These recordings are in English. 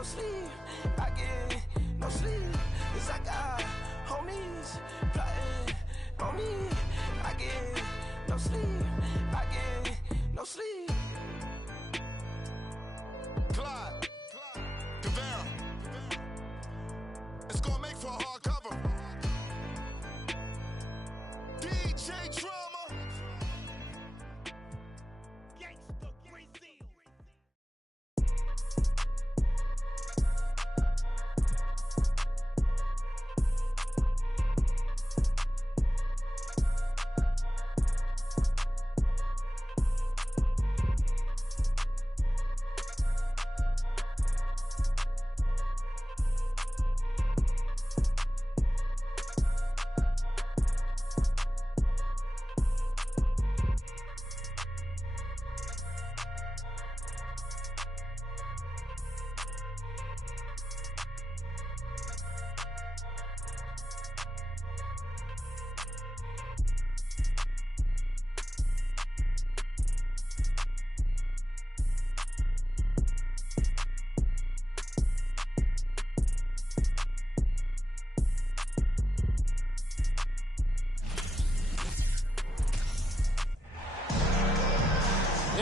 no sleep. I get no sleep. 'Cause I got homies plotting on me. I get no sleep. I get no sleep. Clyde, Guevara. It's gonna make for a hard cover. DJ Drama.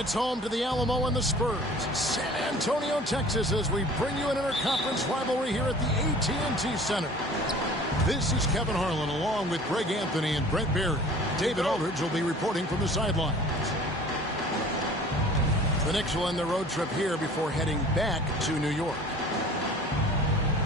It's home to the Alamo and the Spurs, San Antonio, Texas, as we bring you an interconference rivalry here at the AT&T Center. This is Kevin Harlan along with Greg Anthony and Brent Barry. David Aldridge will be reporting from the sidelines. The Knicks will end their road trip here before heading back to New York.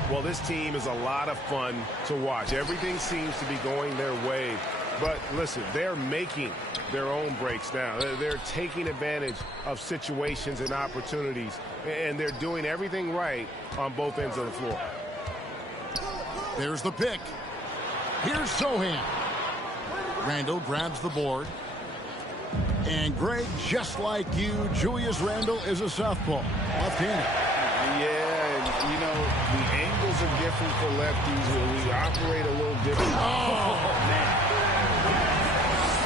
Well, this team is a lot of fun to watch. Everything seems to be going their way. But listen, they're making their own breaks now. They're taking advantage of situations and opportunities, and they're doing everything right on both ends of the floor. There's the pick. Here's Sohan. Randle grabs the board. And Greg, just like you, Julius Randle is a southpaw, left-handed. Yeah, and, you know, the angles are different for lefties. We operate a little different. Oh, man.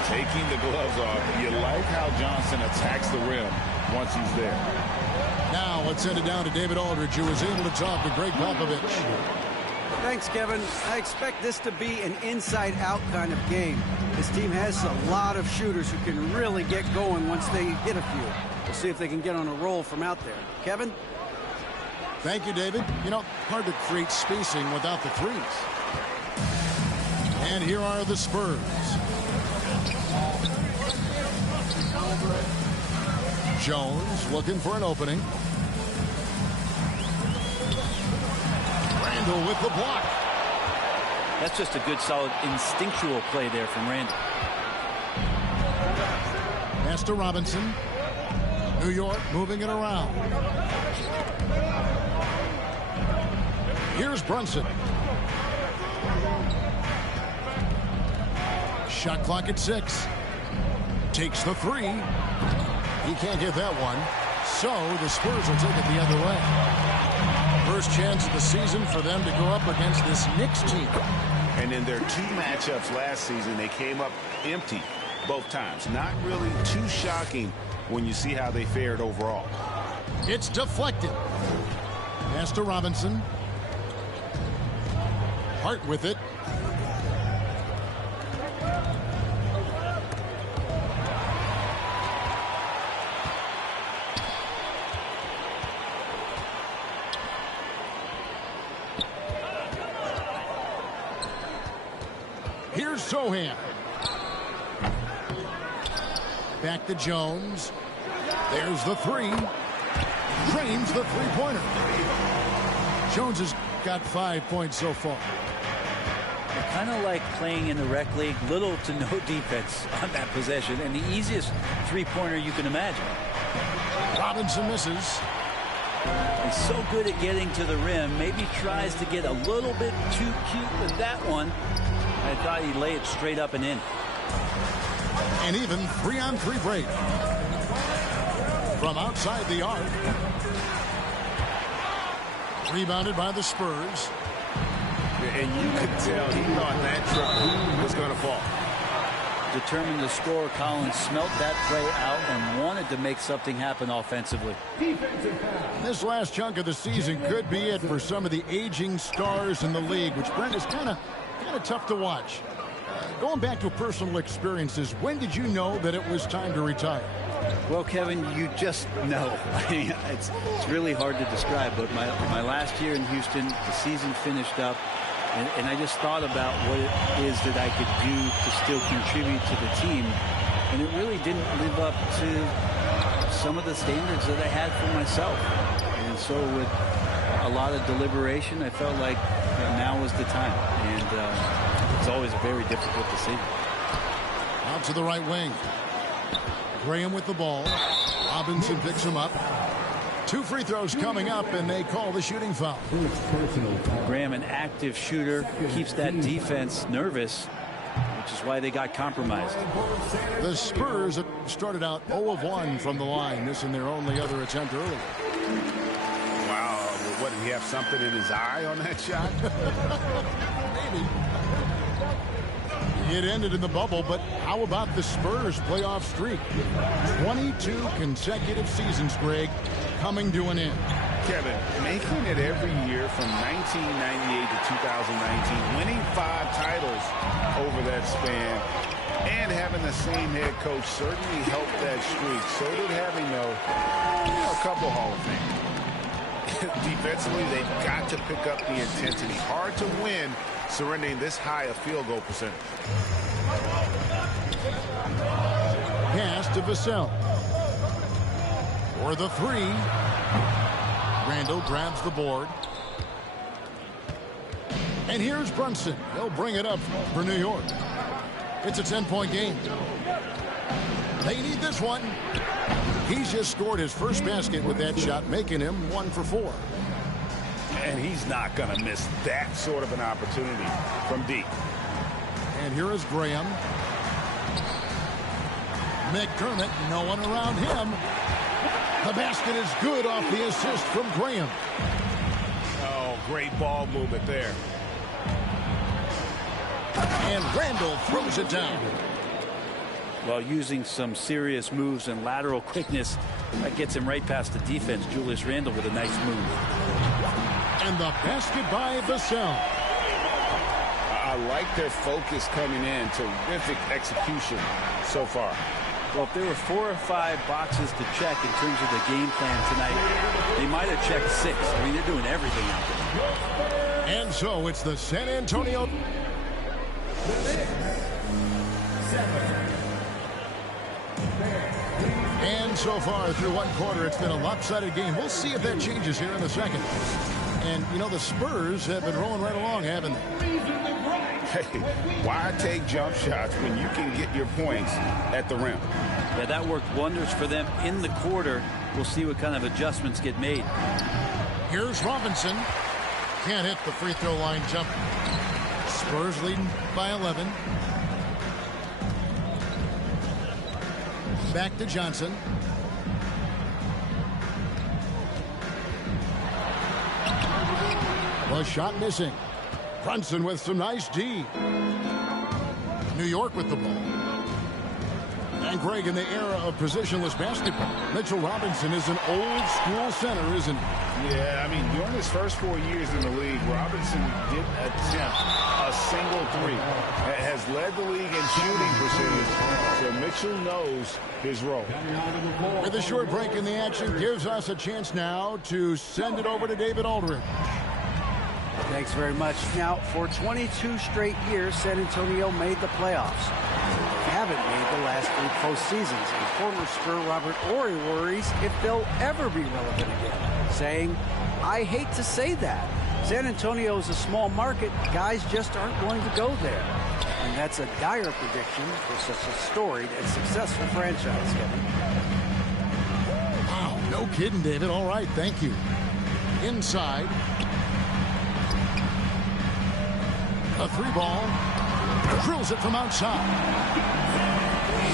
Taking the gloves off. You like how Johnson attacks the rim once he's there. Now let's send it down to David Aldridge, who was able to talk to Greg Popovich. Thanks, Kevin. I expect this to be an inside-out kind of game. This team has a lot of shooters who can really get going once they hit a few. We'll see if they can get on a roll from out there. Kevin? Thank you, David. You know, hard to create spacing without the threes. And here are the Spurs. Jones looking for an opening. Randle with the block. That's just a good, solid, instinctual play there from Randle. Pass to Robinson. New York moving it around. Here's Brunson. Shot clock at 6. Takes the 3. He can't get that one. So the Spurs will take it the other way. First chance of the season for them to go up against this Knicks team. And in their 2 matchups last season, they came up empty both times. Not really too shocking when you see how they fared overall. It's deflected. Pass to Robinson. Hart with it. Here's Sohan. Back to Jones. There's the 3. Drains the three-pointer. Jones has got 5 points so far. Kind of like playing in the rec league, little to no defense on that possession, and the easiest three-pointer you can imagine. Robinson misses. He's so good at getting to the rim, maybe tries to get a little bit too cute with that one. I thought he'd lay it straight up and in. An even 3-on-3 break. From outside the arc. Rebounded by the Spurs. And you could tell he thought that triple was going to fall. determined to score. Collins smelt that play out and wanted to make something happen offensively. This last chunk of the season could be it for some of the aging stars in the league, which, Brent, is kind of tough to watch. Going back to personal experiences, when did you know that it was time to retire? Well, Kevin, you just know. I mean, it's really hard to describe, but my last year in Houston, the season finished up, and I just thought about what it is that I could do to still contribute to the team, and it really didn't live up to some of the standards that I had for myself. And so with a lot of deliberation, I felt like now was the time, and it's always very difficult decision. Out to the right wing. Graham with the ball. Robinson picks him up. 2 free throws coming up, and they call the shooting foul. Graham, an active shooter, keeps that defense nervous, which is why they got compromised. The Spurs have started out 0 of 1 from the line. This in their only other attempt earlier. Wow. What, did he have something in his eye on that shot? Maybe. It ended in the bubble, but how about the Spurs playoff streak? 22 consecutive seasons, Greg, coming to an end. Kevin, making it every year from 1998 to 2019, winning 5 titles over that span, and having the same head coach certainly helped that streak. So did having, a couple Hall of Fame. Defensively, they've got to pick up the intensity. Hard to win surrendering this high a field goal percentage. Pass to Vassell. For the 3. Randall grabs the board. And here's Brunson. He'll bring it up for New York. It's a 10-point game. They need this one. He's just scored his first basket with that shot, making him 1 for 4. And he's not going to miss that sort of an opportunity from deep. And here is Graham. McDermott, no one around him. The basket is good off the assist from Graham. Oh, great ball movement there. And Randall throws it down. Well, using some serious moves and lateral quickness, that gets him right past the defense. Julius Randle with a nice move. And the basket by Vassell. I like their focus coming in. Terrific execution so far. Well, if there were 4 or 5 boxes to check in terms of the game plan tonight, they might have checked 6. I mean, they're doing everything out there. And so it's the San Antonio. And so far through 1 quarter, it's been a lopsided game. We'll see if that changes here in the second. And, the Spurs have been rolling right along, haven't they? Hey, why take jump shots when you can get your points at the rim? Yeah, that worked wonders for them in the quarter. We'll see what kind of adjustments get made. Here's Robinson. Can't hit the free throw line jump. Spurs leading by 11. Back to Johnson. The shot missing. Brunson with some nice D. New York with the ball. And Greg, in the era of positionless basketball, Mitchell Robinson is an old school center, isn't he? Yeah, I mean, during his first 4 years in the league, Robinson didn't attempt a single 3. Has led the league in shooting percentage, so Mitchell knows his role. With a short break in the action, gives us a chance now to send it over to David Aldridge. Thanks very much. Now, for 22 straight years, San Antonio made the playoffs. They haven't made the last 3 postseasons. And former Spur Robert Horry worries if they'll ever be relevant again, saying, I hate to say that. San Antonio is a small market. Guys just aren't going to go there. And that's a dire prediction for such a storied and successful franchise, Kevin. Wow, no kidding, David. All right, thank you. Inside. A 3 ball. Drills it from outside.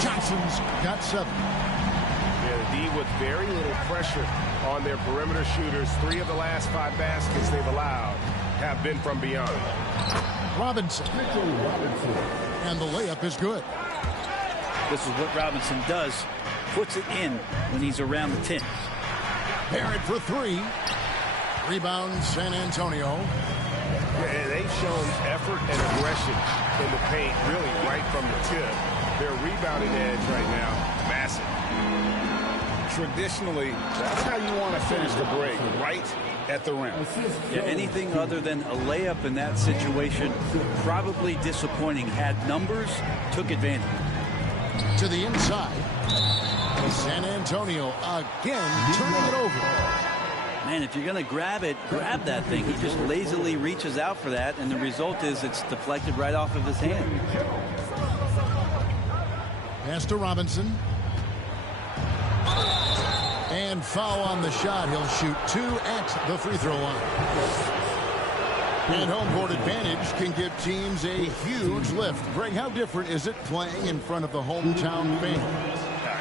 Johnson's got 7. Yeah, the D with very little pressure on their perimeter shooters. 3 of the last 5 baskets they've allowed have been from beyond. Robinson. And the layup is good. This is what Robinson does. Puts it in when he's around the 10. Barrett for three. Rebound San Antonio. Yeah, they've shown effort and aggression in the paint, really right from the tip. Their rebounding edge right now, massive. Traditionally, that's how you want to finish the break, right at the rim. Yeah, anything other than a layup in that situation, probably disappointing. Had numbers, took advantage. To the inside. San Antonio again turning it over. Man, if you're going to grab it, grab that thing. He just lazily reaches out for that, and the result is it's deflected right off of his hand. Pass to Robinson. And foul on the shot. He'll shoot 2 at the free throw line. And home court advantage can give teams a huge lift. Greg, how different is it playing in front of the hometown fans?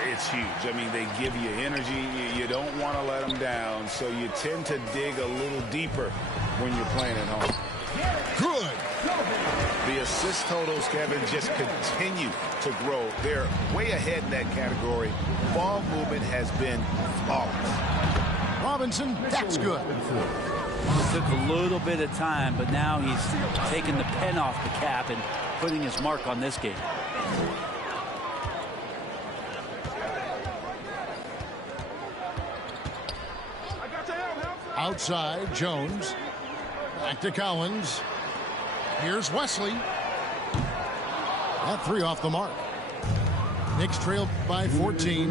It's huge. I mean, they give you energy. You don't want to let them down, so you tend to dig a little deeper when you're playing at home. Good. The assist totals, Kevin, just continue to grow. They're way ahead in that category. Ball movement has been flawless. Robinson, that's good. It took a little bit of time, but now he's taking the pen off the cap and putting his mark on this game. Outside, Jones. Back to Collins. Here's Wesley. That three off the mark. Knicks trailed by 14.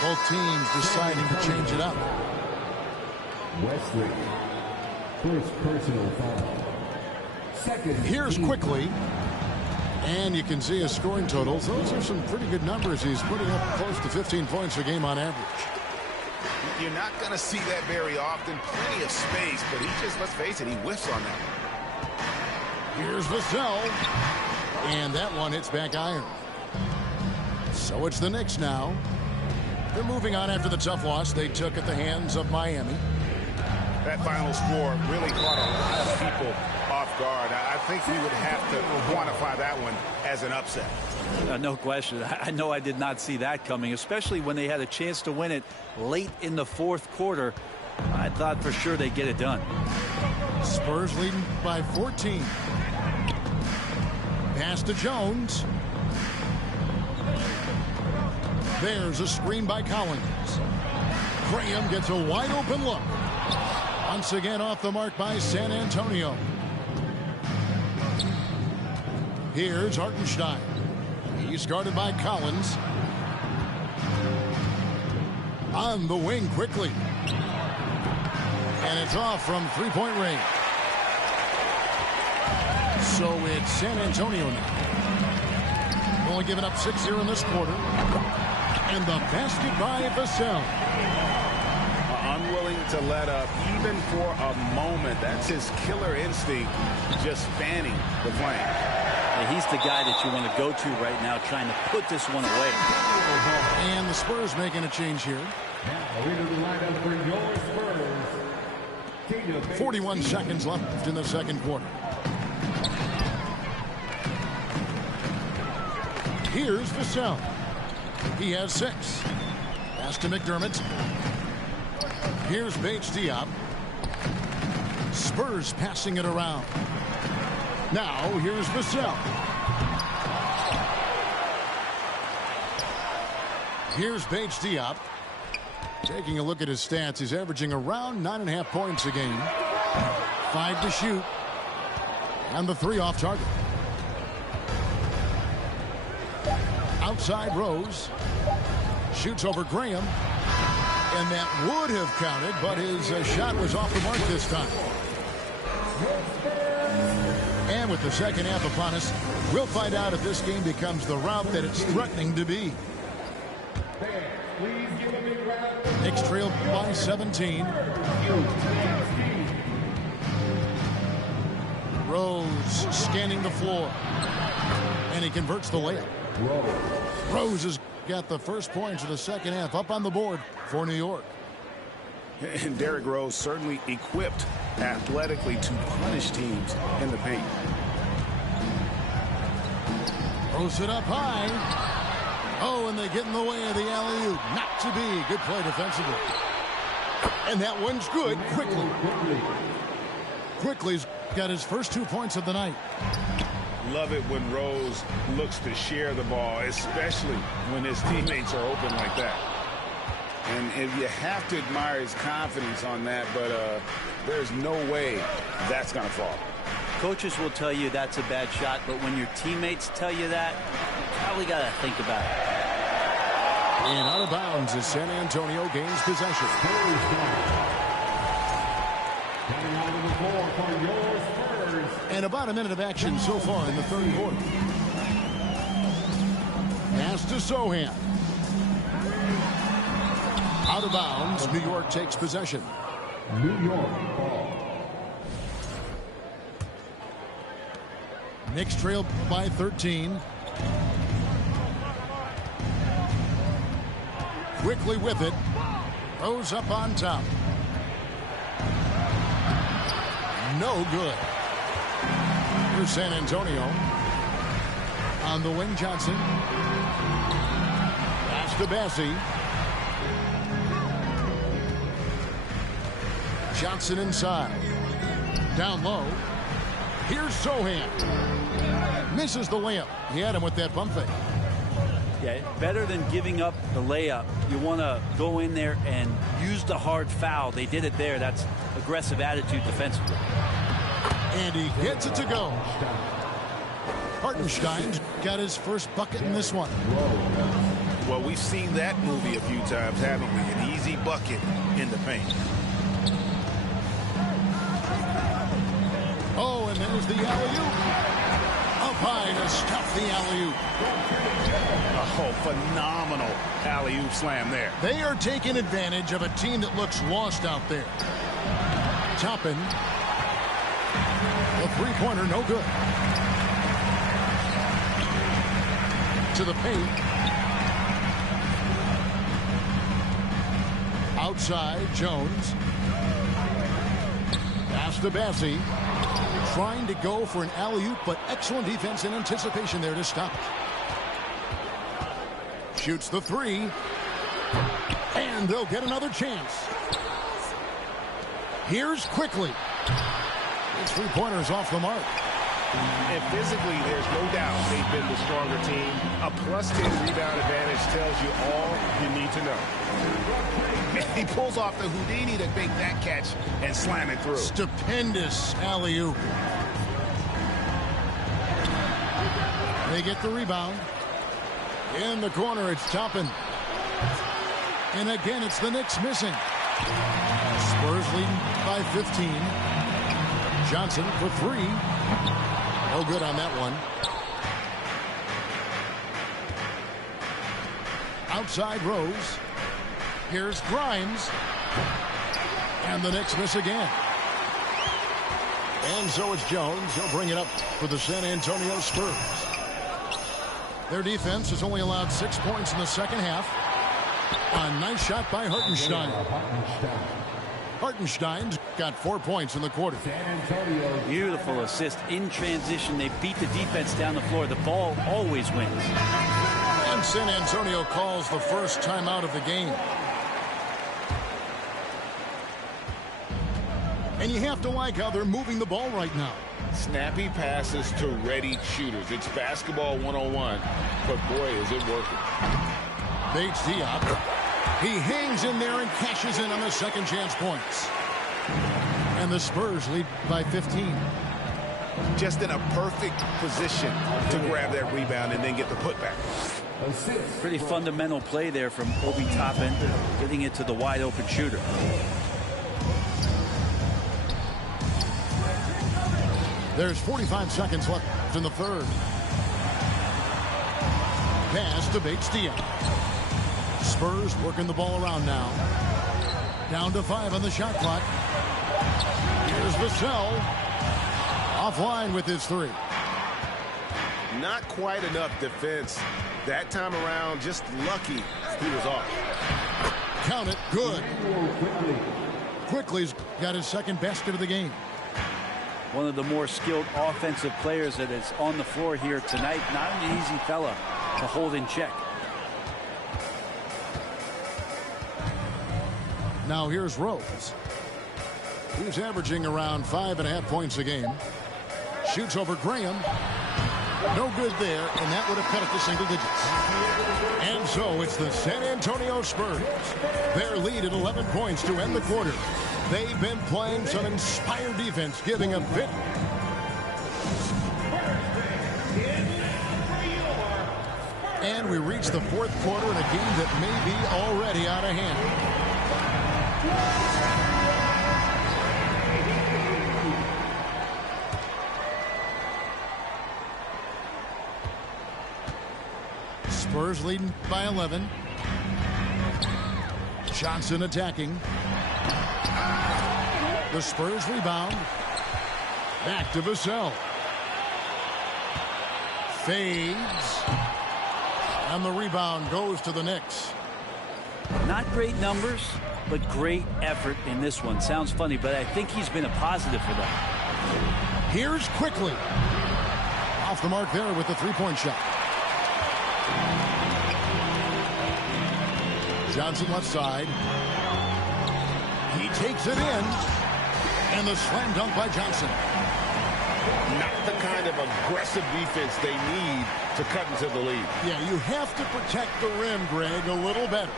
Both teams deciding to change it up. Wesley, first personal foul. Second. Here's quickly. And you can see his scoring totals. Those are some pretty good numbers. He's putting up close to 15 points a game on average. You're not going to see that very often. Plenty of space, but he just, let's face it, he whiffs on that. Here's Vassell. And that one hits back iron. So it's the Knicks now. They're moving on after the tough loss they took at the hands of Miami. That final score really caught a lot of people off guard. I think we would have to quantify that one as an upset. No question. I know I did not see that coming, especially when they had a chance to win it late in the fourth quarter. I thought for sure they'd get it done. Spurs leading by 14. Pass to Jones. There's a screen by Collins. Graham gets a wide open look. Once again off the mark by San Antonio. Here's Hartenstein. He's guarded by Collins. On the wing quickly. And it's off from three-point range. So it's San Antonio now. Only giving up 6 here in this quarter. And the basket by Vassell. Unwilling to let up even for a moment. That's his killer instinct, just fanning the flame. Yeah, he's the guy that you want to go to right now, trying to put this one away. And the Spurs making a change here. Now into the lineup for your Spurs. 41 seconds left in the second quarter. Here's Vassell. He has 6. Pass to McDermott. Here's Bates Diop. Spurs passing it around. Now here's Vassell. Here's Bates Diop. Taking a look at his stats, he's averaging around 9.5 points a game. 5 to shoot. And the 3 off target. Outside Rose. Shoots over Graham. And that would have counted, but his shot was off the mark this time. And with the second half upon us, we'll find out if this game becomes the rout that it's threatening to be. Knicks trail by 17. Rose scanning the floor. And he converts the layup. Rose has got the first points of the second half up on the board for New York. And Derrick Rose certainly equipped athletically to punish teams in the paint. Throws it up high. Oh, and they get in the way of the alley-oop. Not to be. Good play defensively. And that one's good. Quickly's got his first 2 points of the night. Love it when Rose looks to share the ball, especially when his teammates are open like that. And if you have to admire his confidence on that, but there's no way that's going to fall. Coaches will tell you that's a bad shot, but when your teammates tell you that, you probably got to think about it. And out of bounds as San Antonio gains possession. And about a minute of action so far in the third quarter. Pass to Sochan. Out of bounds. New York takes possession. New York ball. Knicks trail by 13. Quickly with it. Rose up on top. No good. Here's San Antonio. On the wing, Johnson. Pass to Bassey. Johnson inside. Down low. Here's Sochan. Misses the layup. He had him with that pump fake. Yeah, better than giving up the layup. You want to go in there and use the hard foul. They did it there. That's aggressive attitude defensively. And he gets it to go. Hartenstein's got his first bucket in this one. Well, we've seen that movie a few times, haven't we? An easy bucket in the paint. Oh, and there's the alley-oop. Up high to stop the alley-oop. Oh, phenomenal alley-oop slam there. They are taking advantage of a team that looks lost out there. Toppin. The three-pointer, no good. To the paint. Outside, Jones. Pass to Bassey. Trying to go for an alley-oop, but excellent defense and anticipation there to stop it. Shoots the three. And they'll get another chance. Here's Quickly. His three-pointer's off the mark. And physically, there's no doubt they've been the stronger team. A +10 rebound advantage tells you all you need to know. He pulls off the Houdini to make that catch and slam it through. Stupendous alley-oop. They get the rebound. In the corner, it's Toppin. And again, it's the Knicks missing. Spurs leading by 15. Johnson for three. No good on that one. Outside Rose. Here's Grimes. And the Knicks miss again. And so it's Jones. He'll bring it up for the San Antonio Spurs. Their defense has only allowed 6 points in the second half. A nice shot by Hartenstein. Hartenstein's got 4 points in the quarter. Beautiful assist in transition. They beat the defense down the floor. The ball always wins. And San Antonio calls the first timeout of the game. And you have to like how they're moving the ball right now. Snappy passes to ready shooters. It's basketball 101, but boy, is it working. Bates Diop. He hangs in there and cashes in on the second chance points. And the Spurs lead by 15. Just in a perfect position to grab that rebound and then get the putback. Pretty fundamental play there from Obi Toppin, getting it to the wide open shooter. There's 45 seconds left in the third. Pass to Bates Diop. Spurs working the ball around now. Down to 5 on the shot clock. Here's Vassell. Offline with his three. Not quite enough defense. That time around, just lucky he was off. Count it. Good. Quickly's got his second basket of the game. one of the more skilled offensive players that is on the floor here tonight. Not an easy fella to hold in check. Now here's Rose. He's averaging around 5.5 points a game. Shoots over Graham. No good there, and that would have cut it to single digits. And so it's the San Antonio Spurs. Their lead at 11 points to end the quarter. They've been playing some inspired defense, giving a bit. And we reach the fourth quarter in a game that may be already out of hand. Spurs leading by 11. Johnson attacking. The Spurs rebound. Back to Vassell. Fades. And the rebound goes to the Knicks. Not great numbers, but great effort in this one. Sounds funny, but I think he's been a positive for them. Here's Quickly. Off the mark there with the three-point shot. Johnson left side. He takes it in. And the slam dunk by Johnson. Not the kind of aggressive defense they need to cut into the lead. Yeah, you have to protect the rim, Greg, a little better.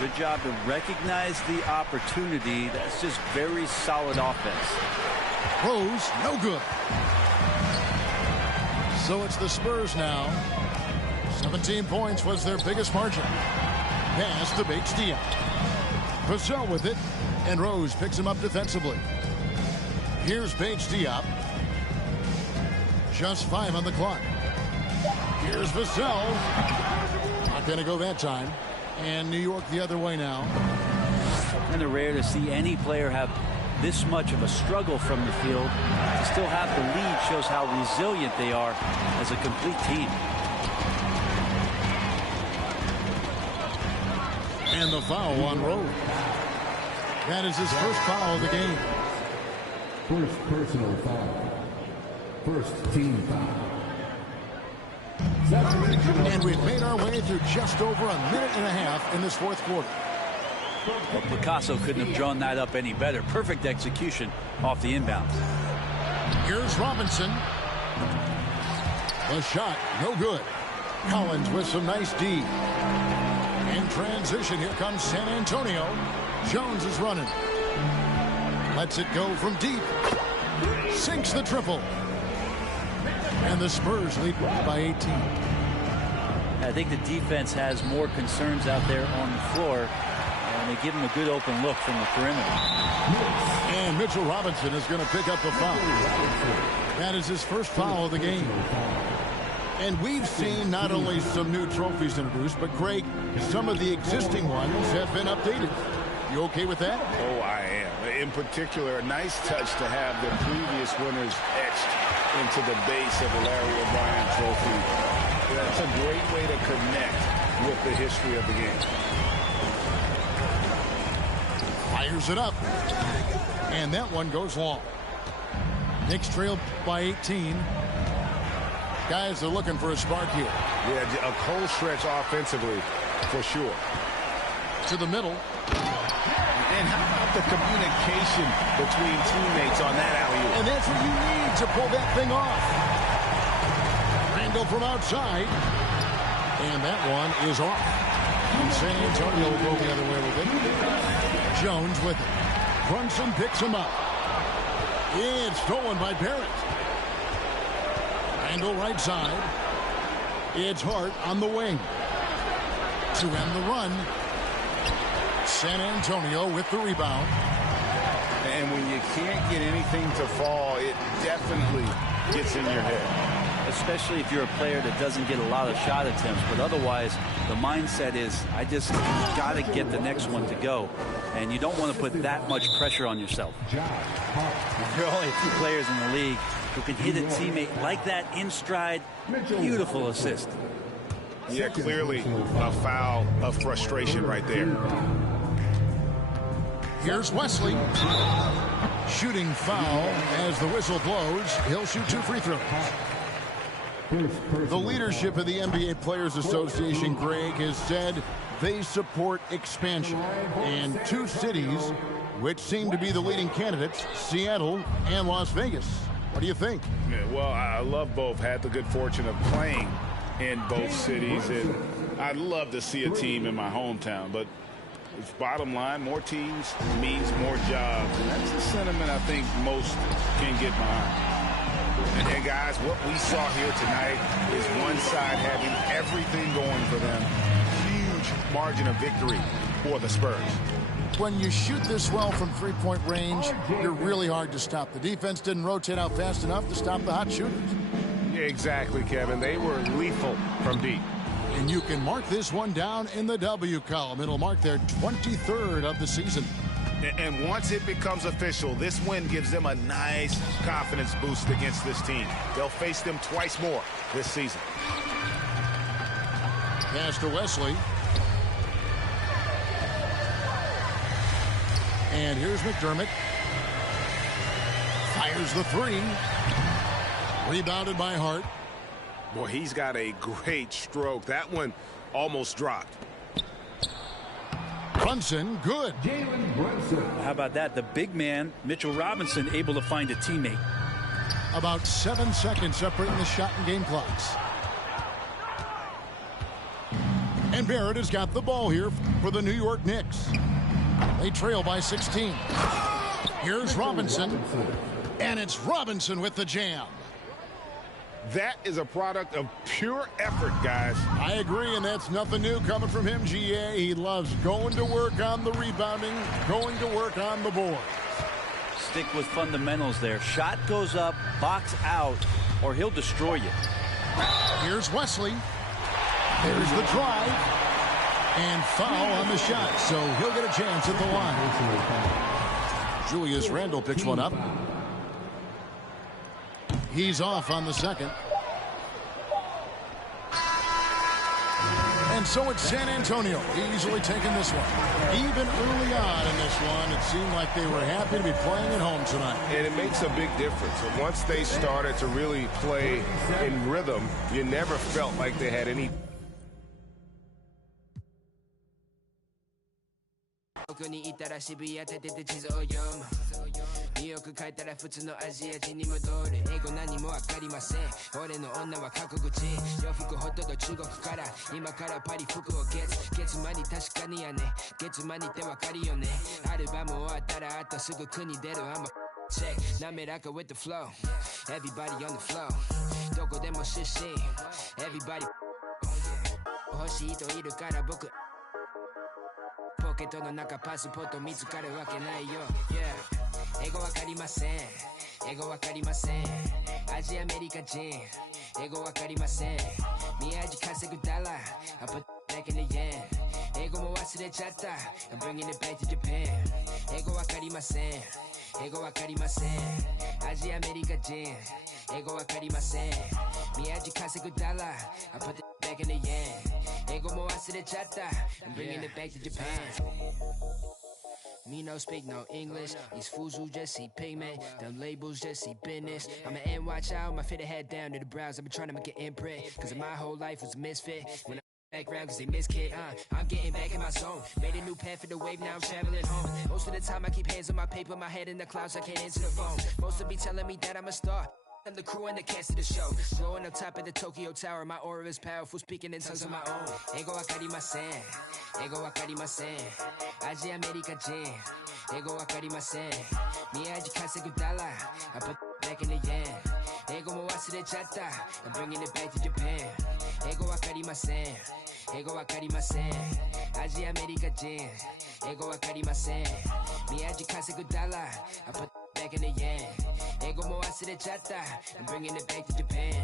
Good job to recognize the opportunity. That's just very solid offense. Rose, no good. So it's the Spurs now. 17 points was their biggest margin. Pass to Bates-Diop. Vassell with it, and Rose picks him up defensively. Here's Bates-Diop. Just 5 on the clock. Here's Vassell. Not going to go that time. And New York the other way now. Kind of rare to see any player have this much of a struggle from the field. To still have the lead shows how resilient they are as a complete team. And the foul on Rose. That is his first foul of the game. First personal foul. First team foul. And we've made our way through just over a minute and a half in this fourth quarter. Well, Picasso couldn't have drawn that up any better. Perfect execution off the inbounds. Here's Robinson. The shot, no good. Collins with some nice D. In transition, here comes San Antonio. Jones is running. Lets it go from deep. Sinks the triple. And the Spurs lead by 18. I think the defense has more concerns out there on the floor, and they give him a good open look from the perimeter. And Mitchell Robinson is going to pick up the foul. That is his first foul of the game. And we've seen not only some new trophies introduced, but Greg, some of the existing ones have been updated. You okay with that? Oh, I am. In particular, a nice touch to have the previous winners etched into the base of the Larry O'Brien Trophy. That's a great way to connect with the history of the game. Fires it up. And that one goes long. Knicks trail by 18. Guys are looking for a spark here. Yeah, a cold stretch offensively, for sure. To the middle. And how about the communication between teammates on that alley-oop? And that's what you need to pull that thing off. Randall from outside. And that one is off. And San Antonio will go the other way with it. Jones with it. Brunson picks him up. It's stolen by Barrett. Randall right side. It's Hart on the wing. To end the run. San Antonio with the rebound. And when you can't get anything to fall, it definitely gets in your head. Especially if you're a player that doesn't get a lot of shot attempts. But otherwise, the mindset is, I just got to get the next one to go. And you don't want to put that much pressure on yourself. There are only a few players in the league who can hit a teammate like that in stride. Beautiful assist. Yeah, clearly a foul of frustration right there. Here's Wesley. Shooting foul as the whistle blows. He'll shoot 2 free throws. The leadership of the NBA Players Association, Greg, has said they support expansion. And 2 cities which seem to be the leading candidates, Seattle and Las Vegas. What do you think? Yeah, well, I love both. Had the good fortune of playing in both cities, and I'd love to see a team in my hometown. But it's bottom line, more teams means more jobs, and that's the sentiment I think most can get behind. And guys, what we saw here tonight is one side having everything going for them. Huge margin of victory for the Spurs. When you shoot this well from three-point range, you're really hard to stop. The defense didn't rotate out fast enough to stop the hot shooters. Yeah, exactly, Kevin. They were lethal from deep. And you can mark this one down in the W column. It'll mark their 23rd of the season. And once it becomes official, this win gives them a nice confidence boost against this team. They'll face them twice more this season. Pass to Wesley. And here's McDermott. Fires the 3. Rebounded by Hart. Boy, he's got a great stroke. That one almost dropped. Brunson, good. How about that? The big man, Mitchell Robinson, able to find a teammate. About 7 seconds separating the shot and game clocks. And Barrett has got the ball here for the New York Knicks. They trail by 16. Here's Robinson. And it's Robinson with the jam. That is a product of pure effort, guys. I agree, and that's nothing new coming from him, GA. He loves going to work on the rebounding, going to work on the board. Stick with fundamentals there. Shot goes up, box out, or he'll destroy you. Here's Wesley. There's the drive. And foul on the shot, so he'll get a chance at the line. Julius Randle picks one up. He's off on the second. And so it's San Antonio easily taking this one. Even early on in this one, it seemed like they were happy to be playing at home tonight. And it makes a big difference. And once they started to really play in rhythm, you never felt like they had any. ここにいたら渋谷立てて地図を読むニューヨーク帰ったら普通のアジア人に戻る英語何もわかりません俺の女は過去口洋服ほとんど中国から今からパリ服を月間に確かにやね月間にってわかるよねアルバム終わったらあとすぐ国出る I'm a check 滑らか with the flow Everybody on the flow どこでも出身 Everybody 欲しい人いるから僕ポケットの中パスポート見つかるわけないよ、yeah、英語わかりません英語わかりませんアジアアメリカ人英語わかりません宮地稼ぐダラ I put back in the yen 英語も忘れちゃった I'm bringing it back to Japan 英語わかりません英語わかりませんアジアアメリカ人英語わかりません宮地稼ぐダラ I put it back in the yen 英語も忘れちゃった I'm bringing it back to Japan Me no speak no English These fools who just see pigment Them labels just see business I'm an NY child My fit head down to the brows I've been trying to make an imprint Cause my whole life was a misfit When background cause they miss kid I'm getting back in my zone Made a new path for the wave Now I'm traveling home Most of the time I keep hands on my paper My head in the clouds I can't answer the phone Most of be telling me that I'm a star I'm the crew and the cast of the show Blowing up top of the Tokyo Tower My aura is powerful Speaking in tongues of my own 英語わかりません英語わかりませんアジアアメリカ人英語わかりません宮地稼ぐダラ I put back in the yen 英語も忘れちゃった I'm bringing it back to Japan 英語わかりません英語わかりませんアジアアメリカ人英語わかりません宮地稼ぐダラ I put back in the yen 英語も忘れちゃった I'm bringing it back to Japan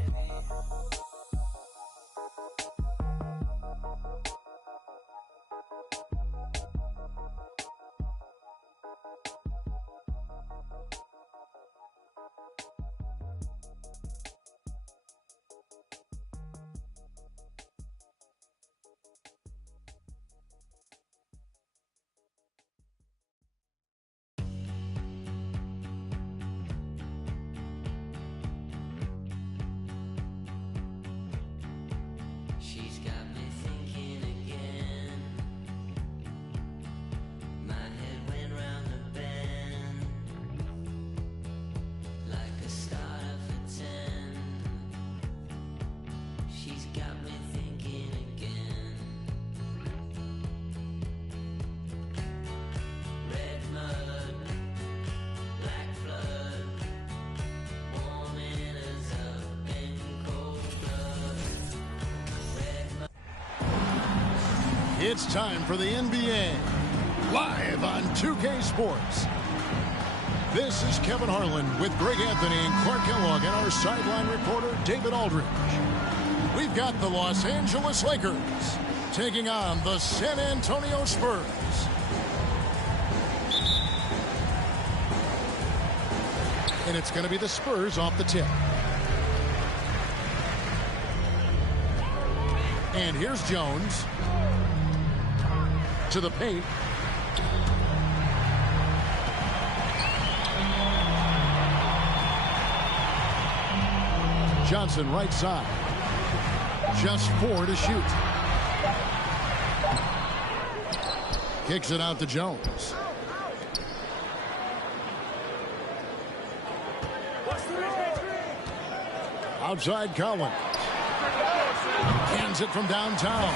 It's time for the NBA, live on 2K Sports. This is Kevin Harlan with Greg Anthony and Clark Kellogg and our sideline reporter, David Aldridge. We've got the Los Angeles Lakers taking on the San Antonio Spurs. And it's going to be the Spurs off the tip. And here's Jones to the paint. Johnson right side. Just 4 to shoot. Kicks it out to Jones. Outside Collins. Hands it from downtown.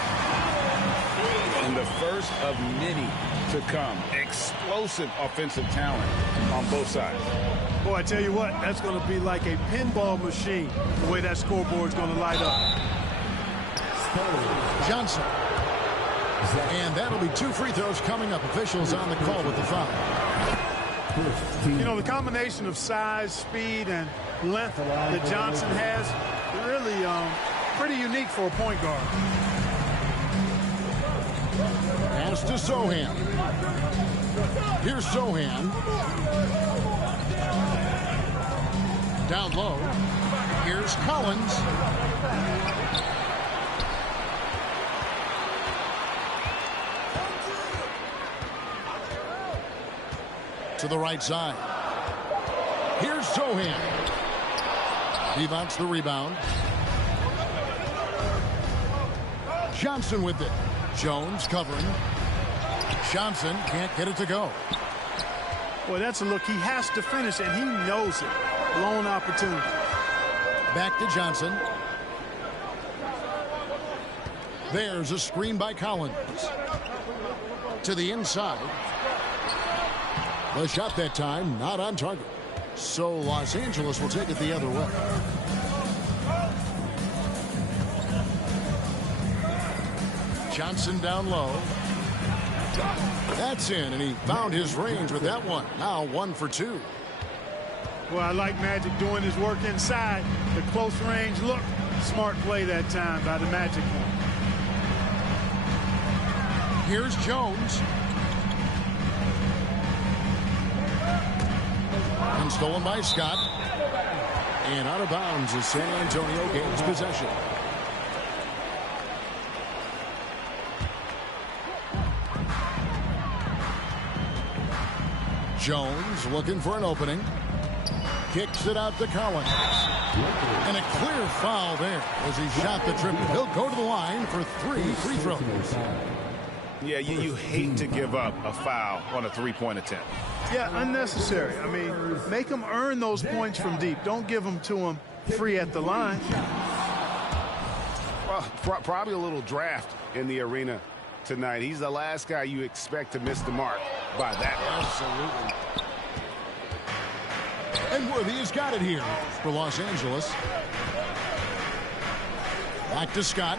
And the first of many to come. Explosive offensive talent on both sides. Boy, I tell you what, that's going to be like a pinball machine, the way that scoreboard's going to light up. Johnson. And that'll be 2 free throws coming up. Officials on the call with the foul. You know, the combination of size, speed, and length that Johnson has, really pretty unique for a point guard. Pass to Sohan. Here's Sohan. Down low. Here's Collins. To the right side. Here's Sohan. He wants the rebound. Johnson with it. Jones covering. Johnson can't get it to go. Boy, that's a look. He has to finish, and he knows it. Blown opportunity. Back to Johnson. There's a screen by Collins. To the inside. The shot that time not on target. So Los Angeles will take it the other way. Johnson down low. That's in, and he found his range with that one. Now 1 for 2. Well, I like Magic doing his work inside. The close range look. Smart play that time by the Magic. Here's Jones. And stolen by Scott. And out of bounds as San Antonio gains possession. Jones looking for an opening. Kicks it out to Collins. And a clear foul there as he shot the triple. He'll go to the line for 3 free throws. Yeah, you hate to give up a foul on a three-point attempt. Yeah, unnecessary. I mean, make them earn those points from deep. Don't give them to them free at the line. Well, probably a little draft in the arena tonight. He's the last guy you expect to miss the mark by that. Absolutely. And Worthy has got it here for Los Angeles. Back to Scott.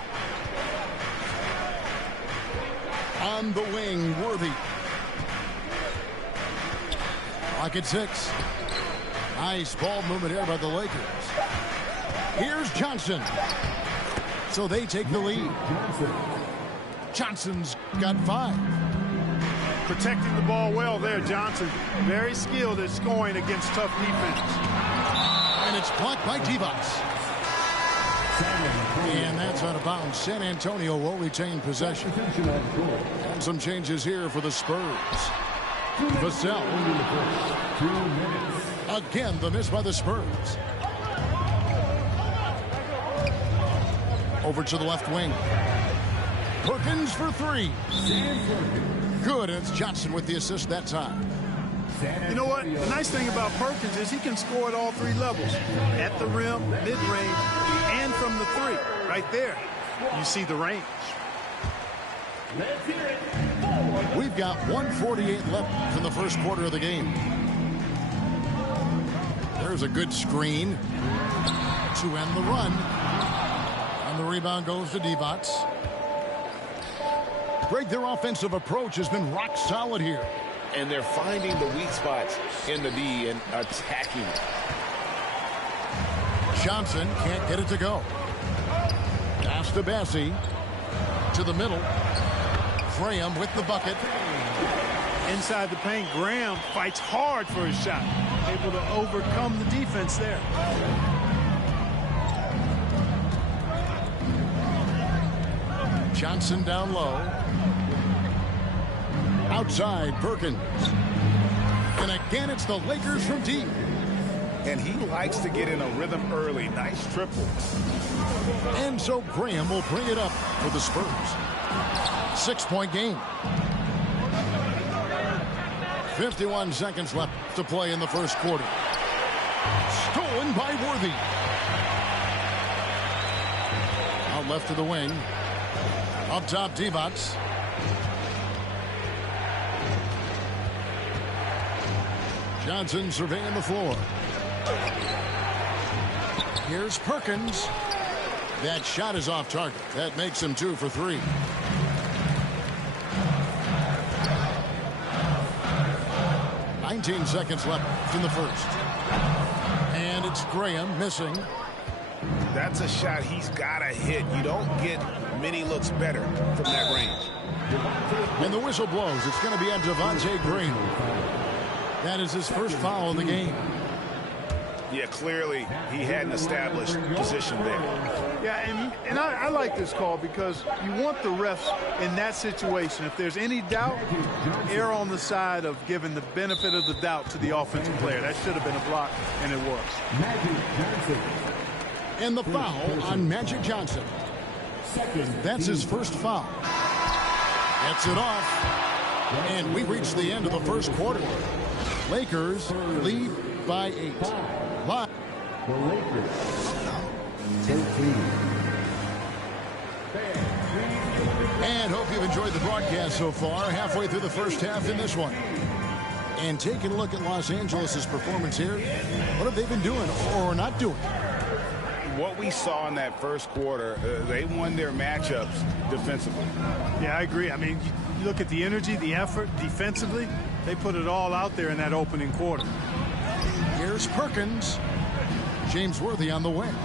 On the wing, Worthy. Rocket 6. Nice ball movement here by the Lakers. Here's Johnson. So they take the lead. Johnson's got 5. Protecting the ball well there, Johnson. Very skilled at scoring against tough defense. And it's blocked by Divac. And that's out of bounds. San Antonio will retain possession. And some changes here for the Spurs. Vassell. Again, the miss by the Spurs. Over to the left wing. Perkins for 3. Good. It's Johnson with the assist that time. You know what? The nice thing about Perkins is he can score at all 3 levels. At the rim, mid-range, and from the 3. Right there, you see the range. We've got 1:48 left in the first quarter of the game. There's a good screen to end the run. And the rebound goes to Divac. Greg, their offensive approach has been rock solid here. And they're finding the weak spots in the D and attacking it. Johnson can't get it to go. Pass to Bassey. To the middle. Graham with the bucket. Inside the paint, Graham fights hard for his shot. Able to overcome the defense there. Johnson down low. Outside, Perkins. And again, it's the Lakers from deep. And he likes to get in a rhythm early. Nice triple. And so Graham will bring it up for the Spurs. 6-point game. 51 seconds left to play in the first quarter. Stolen by Worthy. Out left to the wing. Up top, Divac. Johnson surveying the floor. Here's Perkins. That shot is off target. That makes him 2 for 3. $19 seconds left in the first. And it's Graham missing. That's a shot he's got to hit. You don't get many looks better from that range. And the whistle blows. It's going to be on Devontae Green. That is his first foul of the game. Yeah, clearly he had an established position there. Yeah, and I like this call because you want the refs in that situation. If there's any doubt, err on the side of giving the benefit of the doubt to the offensive player. That should have been a block, and it was. Magic Johnson. And the foul on Magic Johnson. That's his first foul. Gets it off. And we reach the end of the first quarter. Lakers lead by 8. Live. The Lakers. 13. And hope you've enjoyed the broadcast so far. Halfway through the first half in this one. And taking a look at Los Angeles' performance here. What have they been doing or not doing? What we saw in that first quarter, they won their matchups defensively. Yeah, I agree. I mean, you look at the energy, the effort defensively. They put it all out there in that opening quarter. Here's Perkins. James Worthy on the wing.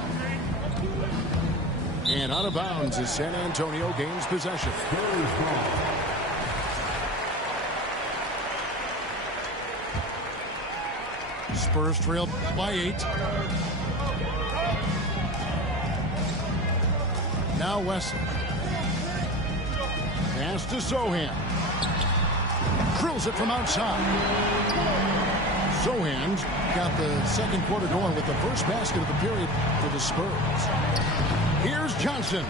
And out of bounds as San Antonio gains possession. Spurs trail by 8. Now Wesley. Pass to Sochan. Drills it from outside. Sochan's got the second quarter going with the first basket of the period for the Spurs. Here's Johnson.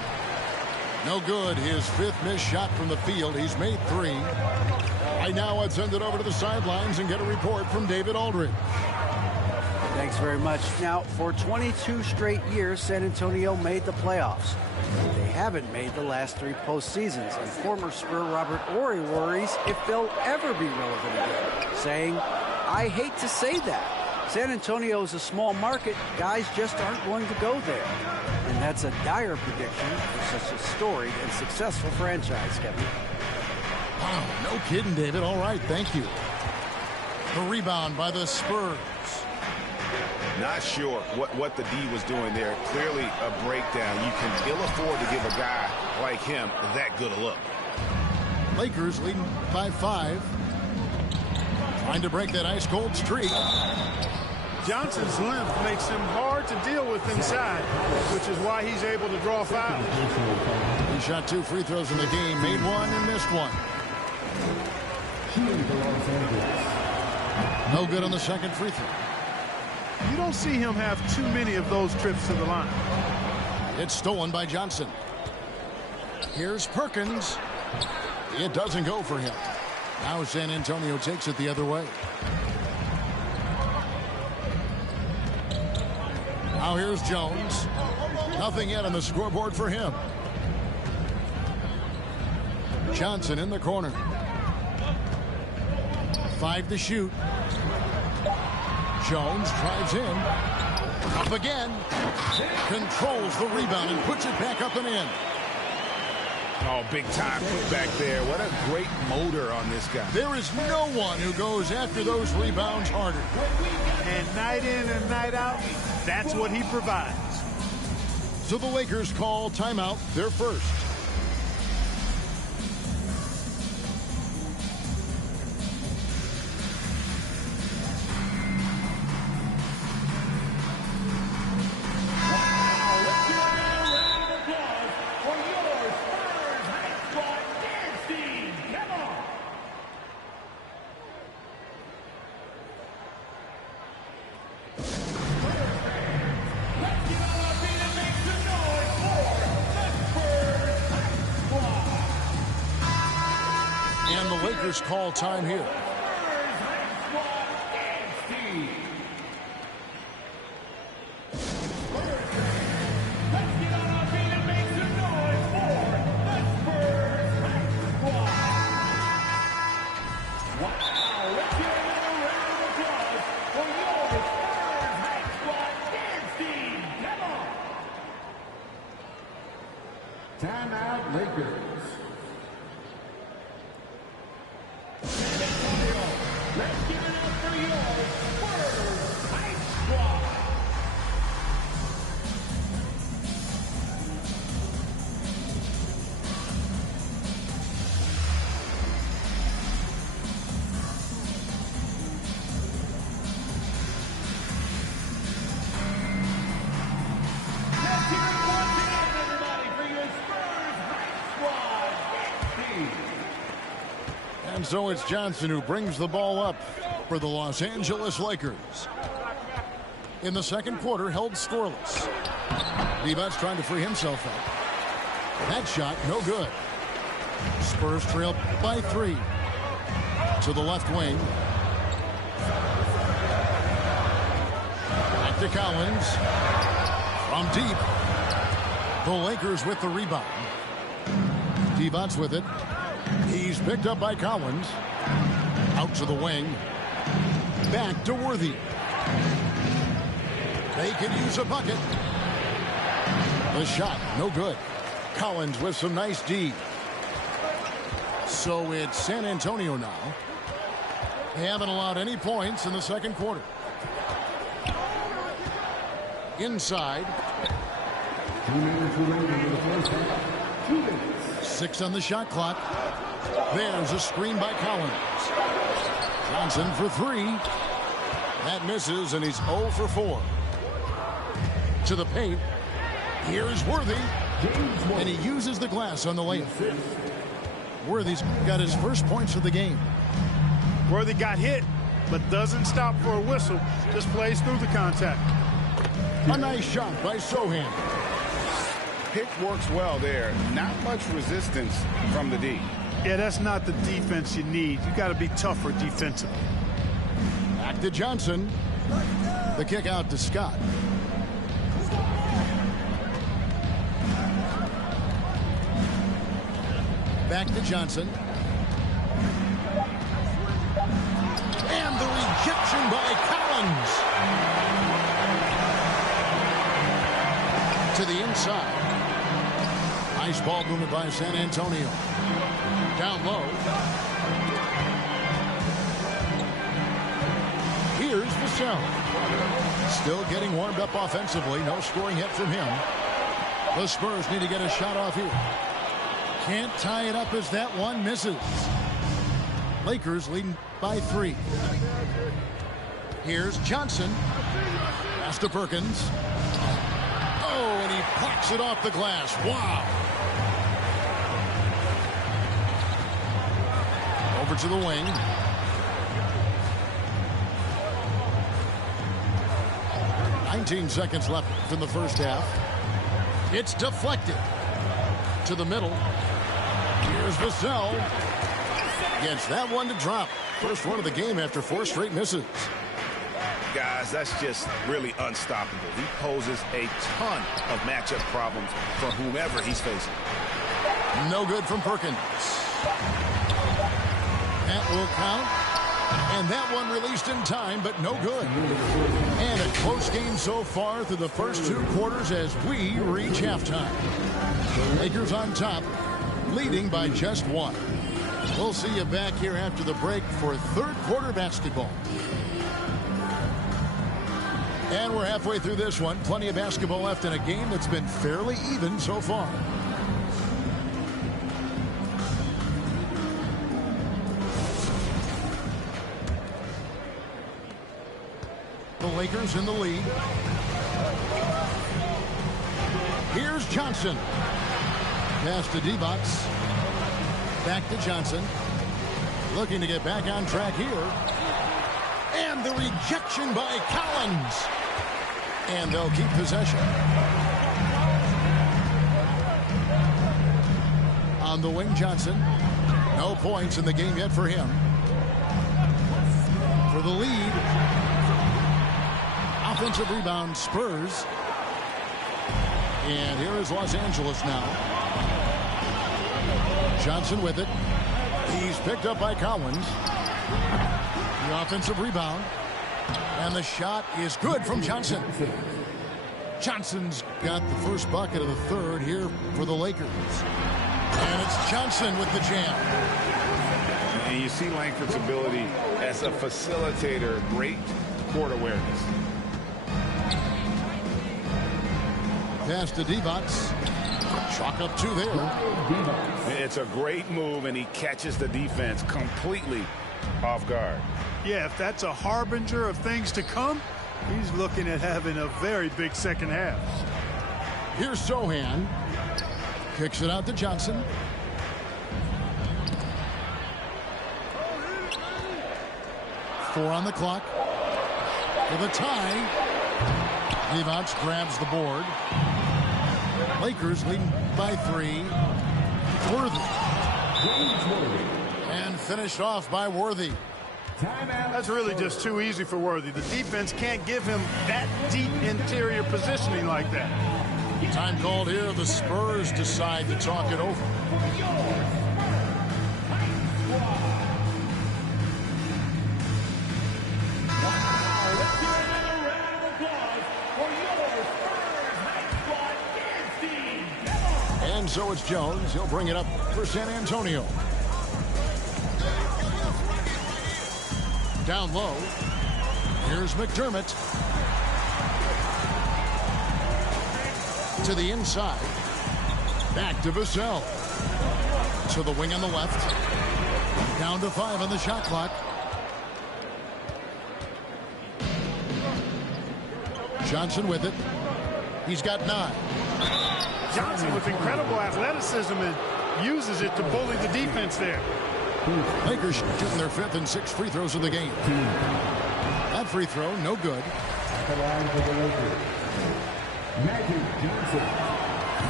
No good. His 5th missed shot from the field. He's made 3. Right now, I'd send it over to the sidelines and get a report from David Aldridge. Thanks very much. Now, for 22 straight years, San Antonio made the playoffs. They haven't made the last 3 postseasons, and former Spur Robert Horry worries if they'll ever be relevant again, saying, I hate to say that. San Antonio is a small market. Guys just aren't going to go there. And that's a dire prediction for such a storied and successful franchise, Kevin. Wow, no kidding, David. All right, thank you. The rebound by the Spurs. Not sure what the D was doing there. Clearly a breakdown. You can ill afford to give a guy like him that good a look. Lakers leading by 5. Trying to break that ice-cold streak. Johnson's length makes him hard to deal with inside, which is why he's able to draw fouls. He shot 2 free throws in the game, made 1 and missed 1. No good on the second free throw. You don't see him have too many of those trips to the line. It's stolen by Johnson. Here's Perkins. It doesn't go for him. Now San Antonio takes it the other way. Now here's Jones. Nothing yet on the scoreboard for him. Johnson in the corner. 5 to shoot. Jones drives in. Up again. Controls the rebound and puts it back up and in. Oh, big time back there. What a great motor on this guy. There is no one who goes after those rebounds harder. And night in and night out, that's what he provides. So the Lakers call timeout, their first. And the Lakers call time here. Timeout, Lakers. Let's give it up for your Spurs Hype Squad. Let's hear it once again, everybody, for your Spurs Hype Squad team. And so it's Johnson who brings the ball up for the Los Angeles Lakers. In the second quarter, held scoreless. Divac trying to free himself up. That shot, no good. Spurs trail by 3. To the left wing. Back to Collins. From deep. The Lakers with the rebound. Divac with it. He's picked up by Collins. Out to the wing. Back to Worthy. They can use a bucket. The shot, no good. Collins with some nice D. So it's San Antonio now. They haven't allowed any points in the second quarter. Inside. 2 minutes remaining in the first half. 2 minutes. 6 on the shot clock. There's a screen by Collins. Johnson for 3. That misses, and he's 0 for 4. To the paint. Here's Worthy. And he uses the glass on the layup. Worthy's got his first points of the game. Worthy got hit, but doesn't stop for a whistle. Just plays through the contact. A nice shot by Sohan. Pick works well there. Not much resistance from the D. Yeah, that's not the defense you need. You got to be tougher defensively. Back to Johnson. The kick out to Scott. Back to Johnson. And the rejection by Collins. To the inside. Nice ball movement by San Antonio. Down low. Here's Vassell. Still getting warmed up offensively. No scoring yet from him. The Spurs need to get a shot off here. Can't tie it up as that one misses. Lakers leading by 3. Here's Johnson. Pass to Perkins. Oh, and he packs it off the glass. Wow. Over to the wing. "19 seconds left in the first half. It's deflected. To the middle. Here's Vassell. Gets that one to drop. First one of the game after 4 straight misses. Guys, that's just really unstoppable. He poses a ton of matchup problems for whomever he's facing. No good from Perkins. That will count. And that one released in time, but no good. And a close game so far through the first 2 quarters as we reach halftime. Lakers on top. leading by just 1. We'll see you back here after the break for third quarter basketball. And we're halfway through this one. Plenty of basketball left in a game that's been fairly even so far. The Lakers in the lead. Here's Johnson. Pass to D-Box. Back to Johnson. Looking to get back on track here. And the rejection by Collins. And they'll keep possession. On the wing, Johnson. No points in the game yet for him. For the lead. Offensive rebound, Spurs. And here is Los Angeles now. Johnson with it. He's picked up by Collins. The offensive rebound. And the shot is good from Johnson. Johnson's got the first bucket of the third here for the Lakers. And it's Johnson with the jam. And you see Langford's ability as a facilitator. Great court awareness. Pass to D-Box. Chalk up 2 there. It's a great move, and he catches the defense completely off guard. Yeah, if that's a harbinger of things to come, he's looking at having a very big second half. Here's Sohan. Kicks it out to Johnson. Four on the clock. For the tie. D-Box grabs the board. Lakers leading by 3. Worthy. And finished off by Worthy. That's really just too easy for Worthy. The defense can't give him that deep interior positioning like that. Time called here. The Spurs decide to talk it over. And so it's Jones. He'll bring it up for San Antonio. Down low. Here's McDermott. To the inside. Back to Vassell. To the wing on the left. Down to 5 on the shot clock. Johnson with it. He's got 9. Johnson with incredible athleticism and uses it to bully the defense there. Lakers shooting their 5th and 6th free throws of the game. That free throw, no good.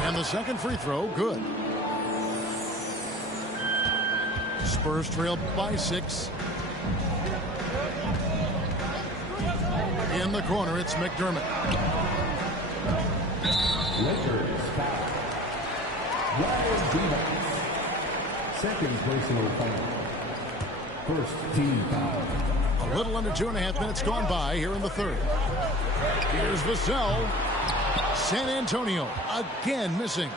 And the second free throw, good. Spurs trail by 6. In the corner, it's McDermott. Lakers foul. Ryan D-Box. Second personal foul. First team foul. A little under 2.5 minutes gone by here in the third. Here's Vassell. San Antonio again missing.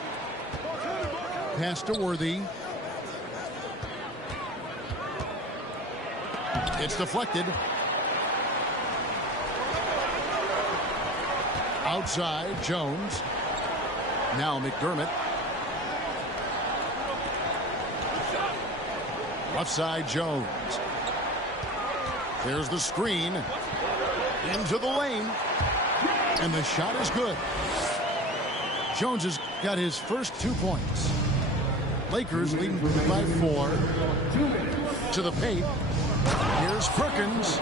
Pass to Worthy. It's deflected. Outside, Jones. Now McDermott. Left side, Jones. There's the screen. Into the lane. And the shot is good. Jones has got his first 2 points. Lakers leading by 4. To the paint. Here's Perkins.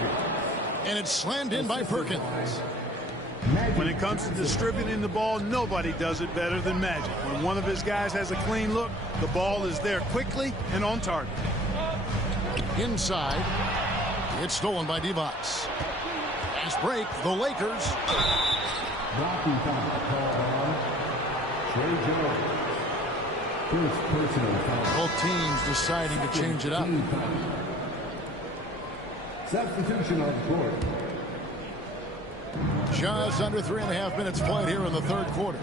And it's slammed in by Perkins. When it comes to distributing the ball, nobody does it better than Magic. When one of his guys has a clean look, the ball is there quickly and on target. Inside. It's stolen by D-Box. Fast break, the Lakers. Blocking foul called on Trey Jones. First personal foul. Both teams deciding to change it up. Substitution on the court. Just under 3.5 minutes played here in the third quarter.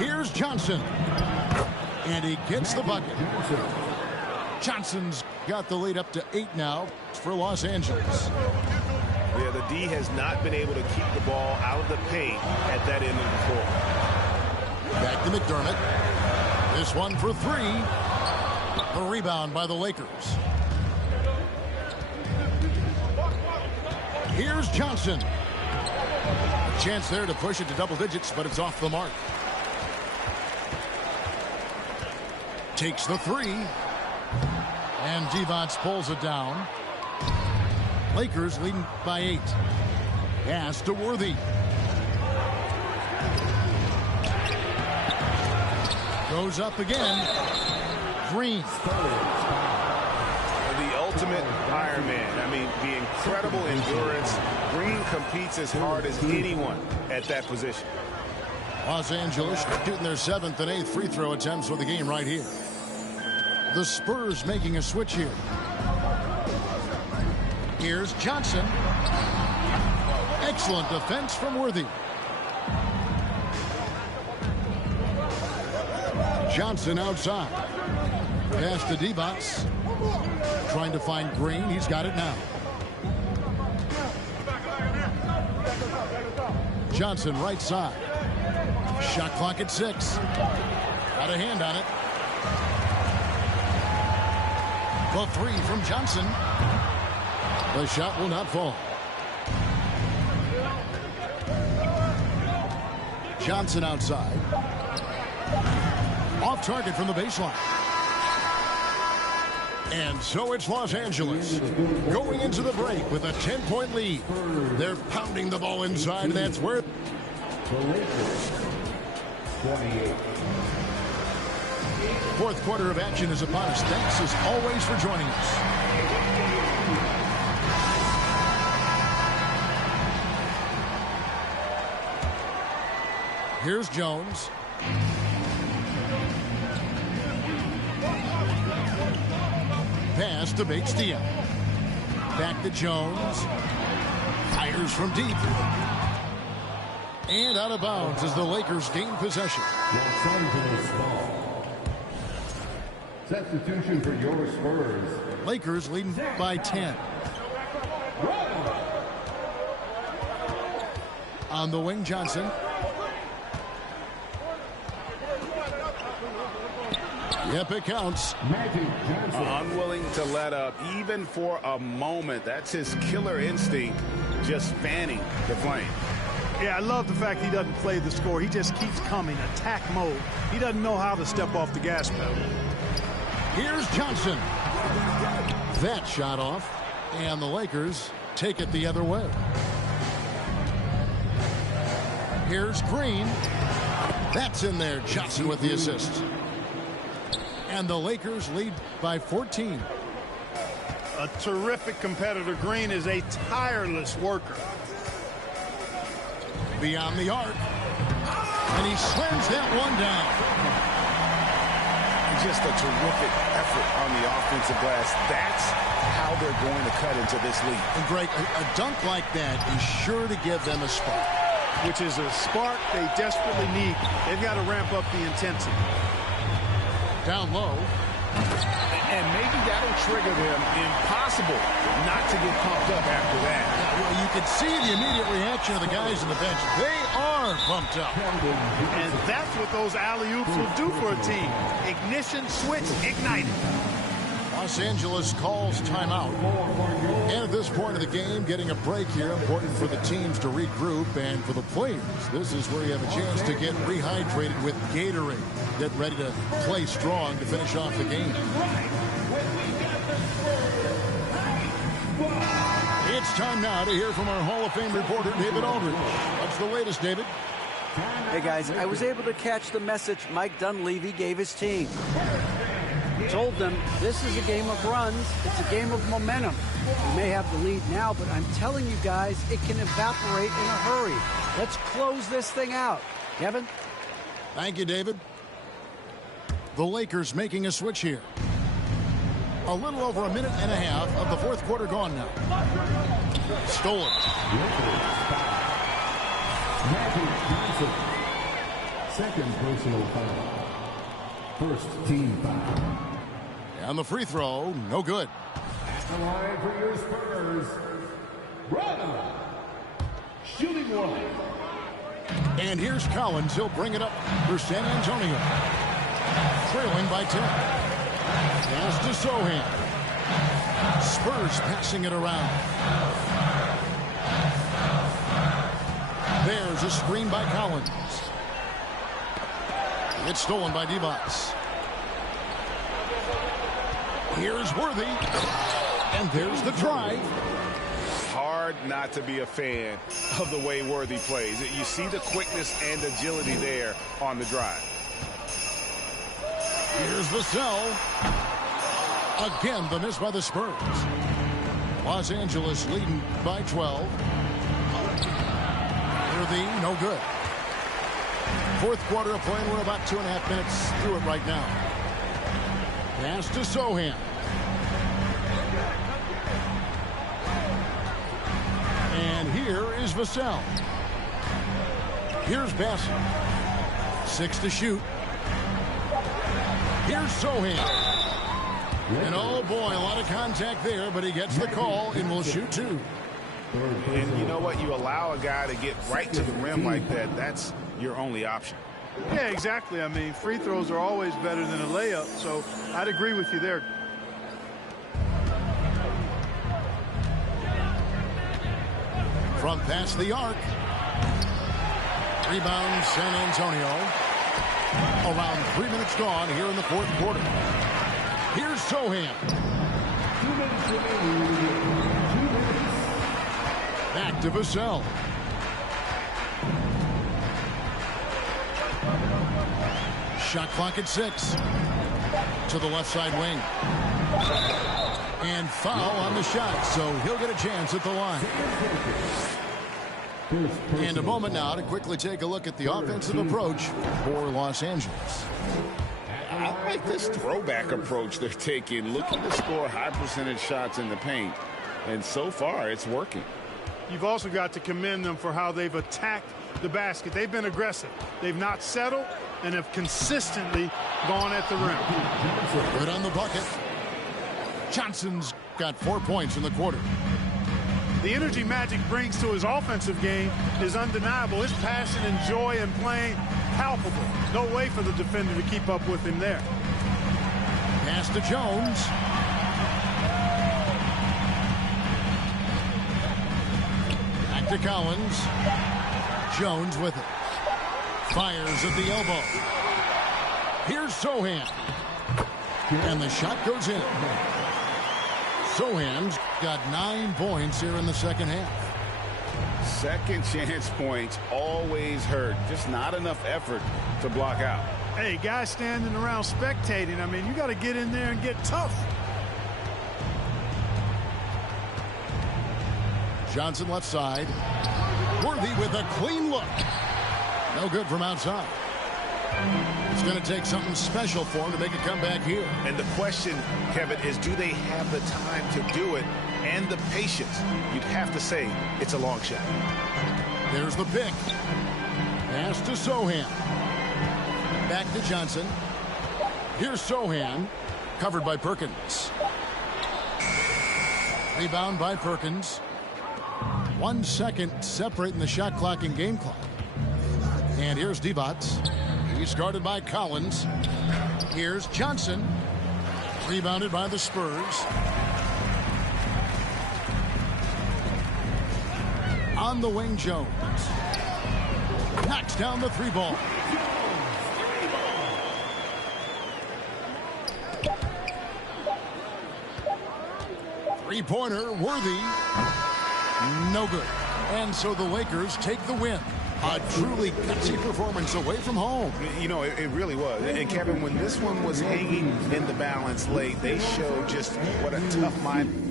Here's Johnson. And he gets the bucket. Johnson's got the lead up to 8 now for Los Angeles. Yeah, the D has not been able to keep the ball out of the paint at that end of the floor. Back to McDermott. This one for 3. A rebound by the Lakers. Here's Johnson. A chance there to push it to double digits, but it's off the mark. Takes the 3. And Divac pulls it down. Lakers leading by 8. Pass to Worthy. Goes up again. Green. The ultimate Ironman. I mean, the incredible endurance. Green competes as hard as anyone at that position. Los Angeles shooting their 7th and 8th free throw attempts for the game right here. The Spurs making a switch here. Here's Johnson. Excellent defense from Worthy. Johnson outside. Pass to Divac. Trying to find Green. He's got it now. Johnson right side. Shot clock at 6. Got a hand on it. The 3 from Johnson. The shot will not fall. Johnson outside. Off target from the baseline. And so it's Los Angeles going into the break with a 10-point lead. They're pounding the ball inside. That's where The Lakers, 28. Fourth quarter of action is upon us. Thanks as always for joining us. Here's Jones. Pass to Bates-Diop. Back to Jones. Fires from deep. And out of bounds as the Lakers gain possession. Los Angeles ball. Substitution for your Spurs. Lakers leading by 10. On the wing, Johnson. Yep, it counts. Magic Johnson. Unwilling to let up even for a moment. That's his killer instinct, just fanning the flame. Yeah, I love the fact he doesn't play the score. He just keeps coming, attack mode. He doesn't know how to step off the gas pedal. Here's Johnson. That shot off, and the Lakers take it the other way. Here's Green. That's in there. Johnson with the assist. And the Lakers lead by 14. A terrific competitor. Green is a tireless worker. Beyond the arc. And he slams that one down. Just a terrific effort on the offensive glass. That's how they're going to cut into this lead. And Greg, a dunk like that is sure to give them a spark. Which is a spark they desperately need. They've got to ramp up the intensity. Down low. And maybe that'll trigger them. Impossible not to get pumped up after that. Yeah, well, you can see the immediate reaction of the guys on the bench. They are pumped up. And that's what those alley-oops will do for a team. Ignition, switch, ignited. Los Angeles calls timeout. And at this point of the game, getting a break here, important for the teams to regroup, and for the players, this is where you have a chance to get rehydrated with Gatorade. Get ready to play strong to finish off the game. It's time now to hear from our Hall of Fame reporter, David Aldridge. What's the latest, David? Hey, guys, I was able to catch the message Mike Dunleavy gave his team. He told them this is a game of runs. It's a game of momentum. We may have the lead now, but I'm telling you guys, it can evaporate in a hurry. Let's close this thing out. Kevin? Thank you, David. The Lakers making a switch here. A little over a minute and a half of the fourth quarter gone now. Stolen. Magic Johnson. Second personal foul. First team foul. And the free throw, no good. At the line for your Spurs, Brada. Shooting one. And here's Collins. He'll bring it up for San Antonio. Trailing by 10. Pass to Sohan. Spurs passing it around. There's a screen by Collins. It's stolen by Divac. Here's Worthy. And there's the try. Hard not to be a fan of the way Worthy plays. You see the quickness and agility there on the drive. Here's Vassell. Again, the miss by the Spurs. Los Angeles leading by 12. Worthy, no good. Fourth quarter of play, and we're about 2.5 minutes through it right now. Pass to Sohan. And here is Vassell. Here's Bassett. 6 to shoot. Here's Sohan. And oh boy, a lot of contact there, but he gets the call and will shoot 2. And you know what? You allow a guy to get right to the rim like that. That's your only option. Yeah, exactly. I mean, free throws are always better than a layup, so I'd agree with you there. From past the arc. Rebound San Antonio. Around 3 minutes gone here in the fourth quarter. Here's Sohan. 2 minutes remaining. 2 minutes. Back to Vassell. Shot clock at 6. To the left side wing. And foul on the shot, so he'll get a chance at the line. And a moment now to quickly take a look at the offensive approach for Los Angeles. I like this throwback approach they're taking, looking to score high percentage shots in the paint. And so far, it's working. You've also got to commend them for how they've attacked the basket. They've been aggressive. They've not settled and have consistently gone at the rim. Good on the bucket. Johnson's got 4 points in the quarter. The energy Magic brings to his offensive game is undeniable. His passion and joy in playing, palpable. No way for the defender to keep up with him there. Pass to Jones. Back to Collins. Jones with it. Fires at the elbow. Here's Sohan. And the shot goes in. Sohan's got 9 points here in the second half. Second chance points always hurt. Just not enough effort to block out. Hey, guys standing around spectating. I mean, you got to get in there and get tough. Johnson left side. Worthy with a clean look. No good from outside. It's going to take something special for him to make a comeback here. And the question, Kevin, is do they have the time to do it and the patience? You'd have to say it's a long shot. There's the pick. Pass to Sohan. Back to Johnson. Here's Sohan. Covered by Perkins. Rebound by Perkins. 1 second separating the shot clock and game clock. And here's Divac. He's guarded by Collins. Here's Johnson. Rebounded by the Spurs. On the wing, Jones. Knocks down the 3 ball. Three-pointer, Worthy. No good. And so the Lakers take the win. A truly gutsy performance away from home. You know, it really was. And Kevin, when this one was hanging in the balance late, they showed just what a tough mind.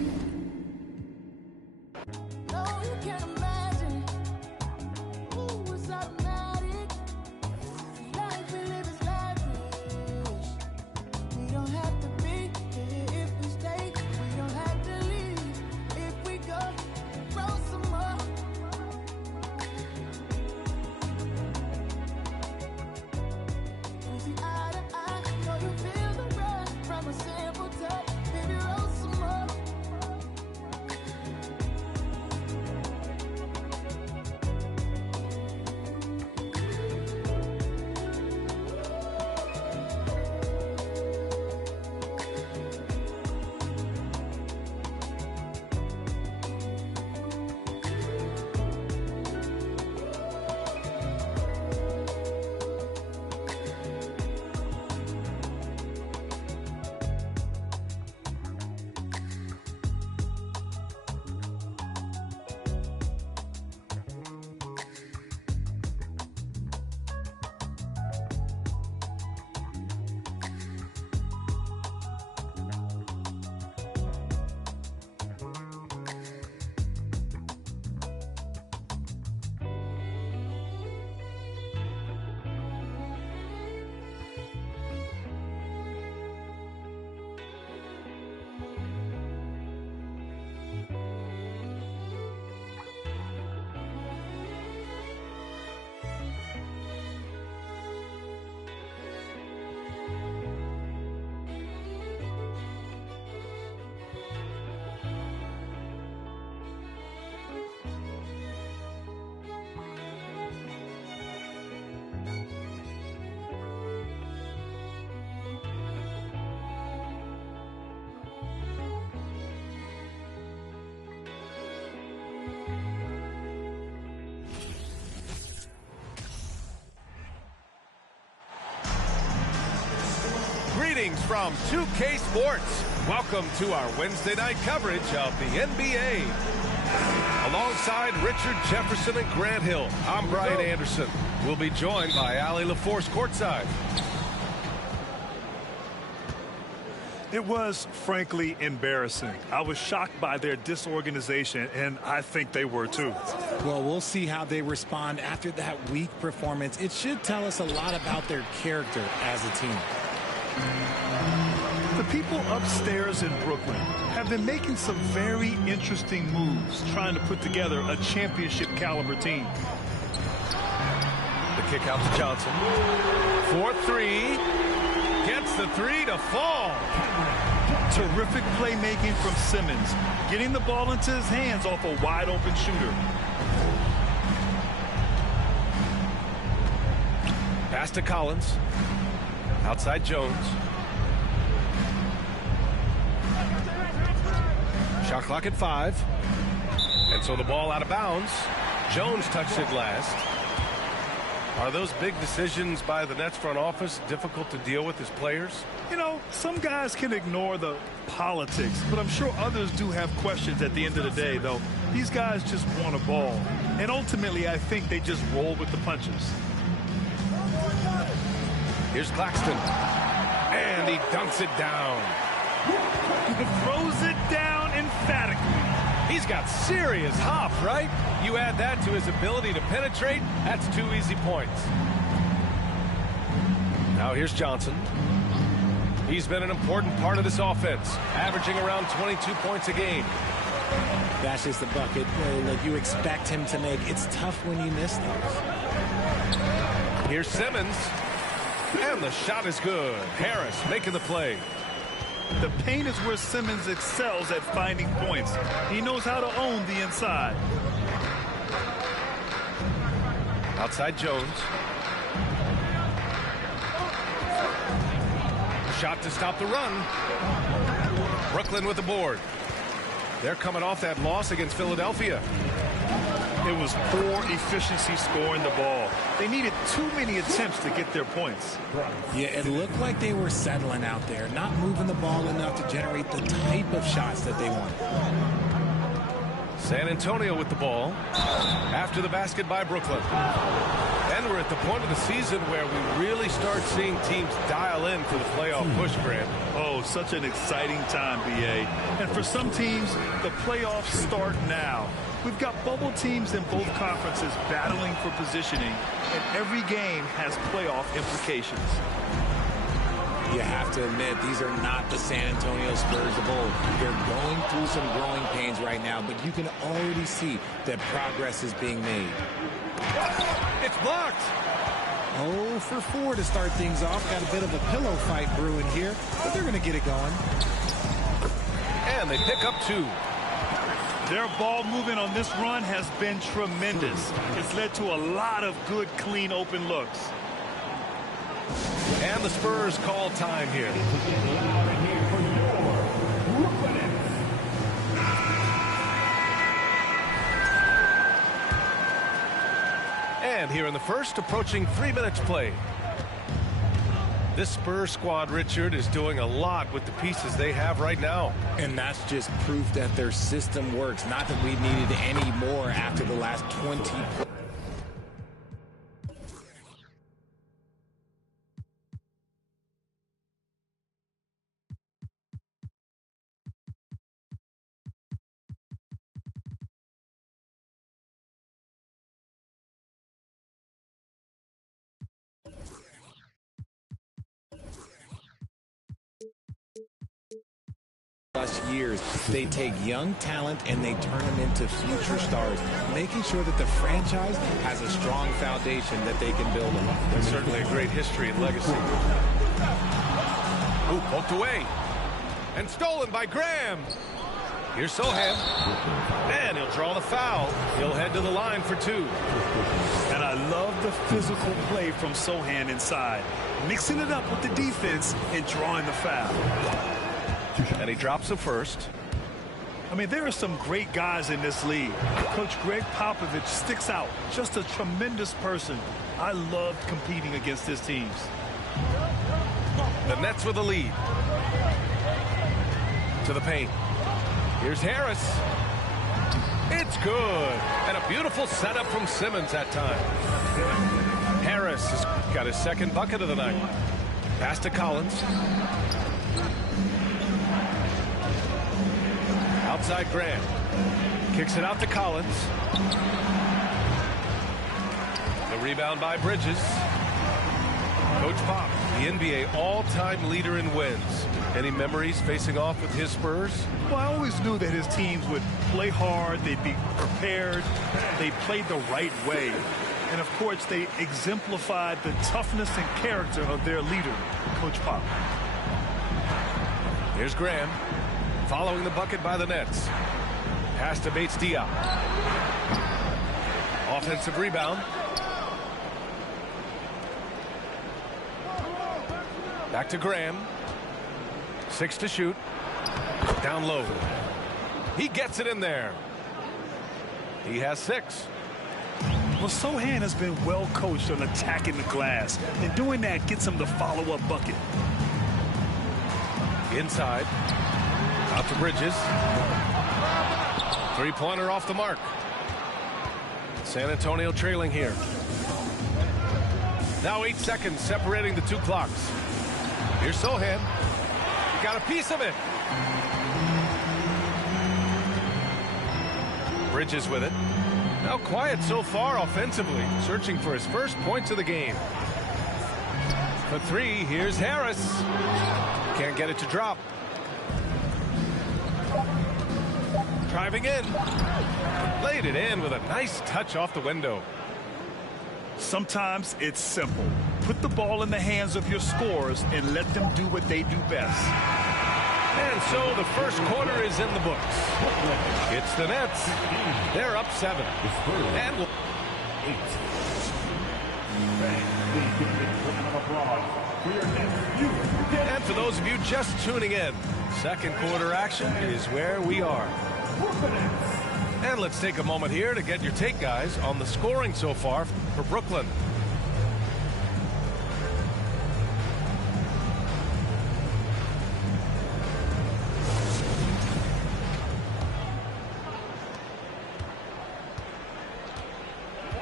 Greetings from 2K Sports. Welcome to our Wednesday night coverage of the NBA. Alongside Richard Jefferson and Grant Hill, I'm Brian Anderson. We'll be joined by Allie LaForce courtside. It was, frankly, embarrassing. I was shocked by their disorganization, and I think they were too. Well, we'll see how they respond after that weak performance. It should tell us a lot about their character as a team. The people upstairs in Brooklyn have been making some very interesting moves, trying to put together a championship-caliber team. The kick out to Johnson. 4-3. Gets the three to fall. Terrific playmaking from Simmons, getting the ball into his hands off a wide-open shooter. Pass to Collins. Outside Jones. Shot clock at 5. And so the ball out of bounds. Jones touched it last. Are those big decisions by the Nets front office difficult to deal with as players? You know, some guys can ignore the politics, but I'm sure others do have questions at the end of the day, though. These guys just want a ball. And ultimately, I think they just roll with the punches. Here's Claxton. And he dunks it down. Throws it down emphatically. He's got serious hop, right? You add that to his ability to penetrate, that's 2 easy points. Now here's Johnson. He's been an important part of this offense, averaging around 22 points a game. That's just the bucket that you expect him to make. It's tough when you miss those. Here's Simmons. And the shot is good. Harris making the play. The paint is where Simmons excels at finding points. He knows how to own the inside. Outside Jones. Shot to stop the run. Brooklyn with the board. They're coming off that loss against Philadelphia. It was poor efficiency scoring the ball. They needed too many attempts to get their points. Yeah, it looked like they were settling out there, not moving the ball enough to generate the type of shots that they want. San Antonio with the ball after the basket by Brooklyn. And we're at the point of the season where we really start seeing teams dial in for the playoff push, Grant. Oh, such an exciting time, B.A. And for some teams, the playoffs start now. We've got bubble teams in both conferences battling for positioning, and every game has playoff implications. You have to admit, these are not the San Antonio Spurs of old. They're going through some growing pains right now, but you can already see that progress is being made. It's blocked. 0 for 4 to start things off. Got a bit of a pillow fight brewing here, but they're going to get it going. And they pick up 2. Their ball movement on this run has been tremendous. It's led to a lot of good, clean, open looks. And the Spurs call time here. And here in the first, approaching 3 minutes played. This Spurs squad, Richard, is doing a lot with the pieces they have right now. And that's just proof that their system works. Not that we needed any more after the last 20 plays. Years. They take young talent and they turn them into future stars, making sure that the franchise has a strong foundation that they can build on. There's certainly a great history and legacy. Ooh, poked away. And stolen by Graham. Here's Sohan. And he'll draw the foul. He'll head to the line for 2. And I love the physical play from Sohan inside, mixing it up with the defense and drawing the foul. And he drops the first. I mean, there are some great guys in this league. Coach Greg Popovich sticks out. Just a tremendous person. I loved competing against his teams. The Nets with a lead. To the paint. Here's Harris. It's good. And a beautiful setup from Simmons that time. Harris has got his second bucket of the night. Pass to Collins. Outside Grant. Kicks it out to Collins. The rebound by Bridges. Coach Pop, the NBA all-time leader in wins. Any memories facing off with his Spurs? Well, I always knew that his teams would play hard, they'd be prepared, they played the right way. And, of course, they exemplified the toughness and character of their leader, Coach Pop. Here's Graham, following the bucket by the Nets. Pass to Bates-Diop. Offensive rebound. Back to Graham. 6 to shoot. Down low. He gets it in there. He has 6. Well, Sochan has been well coached on attacking the glass, and doing that gets him the follow-up bucket. Inside. Out to Bridges. Three-pointer off the mark. San Antonio trailing here. Now 8 seconds separating the 2 clocks. Here's Sochan. He got a piece of it. Bridges with it. Now quiet so far offensively, searching for his first points of the game. For 3, here's Harris. Can't get it to drop. Driving in. Laid it in with a nice touch off the window. Sometimes it's simple. Put the ball in the hands of your scorers and let them do what they do best. And so the first quarter is in the books. It's the Nets. They're up 7. And we'll... And for those of you just tuning in, second quarter action is where we are. And let's take a moment here to get your take, guys, on the scoring so far for Brooklyn.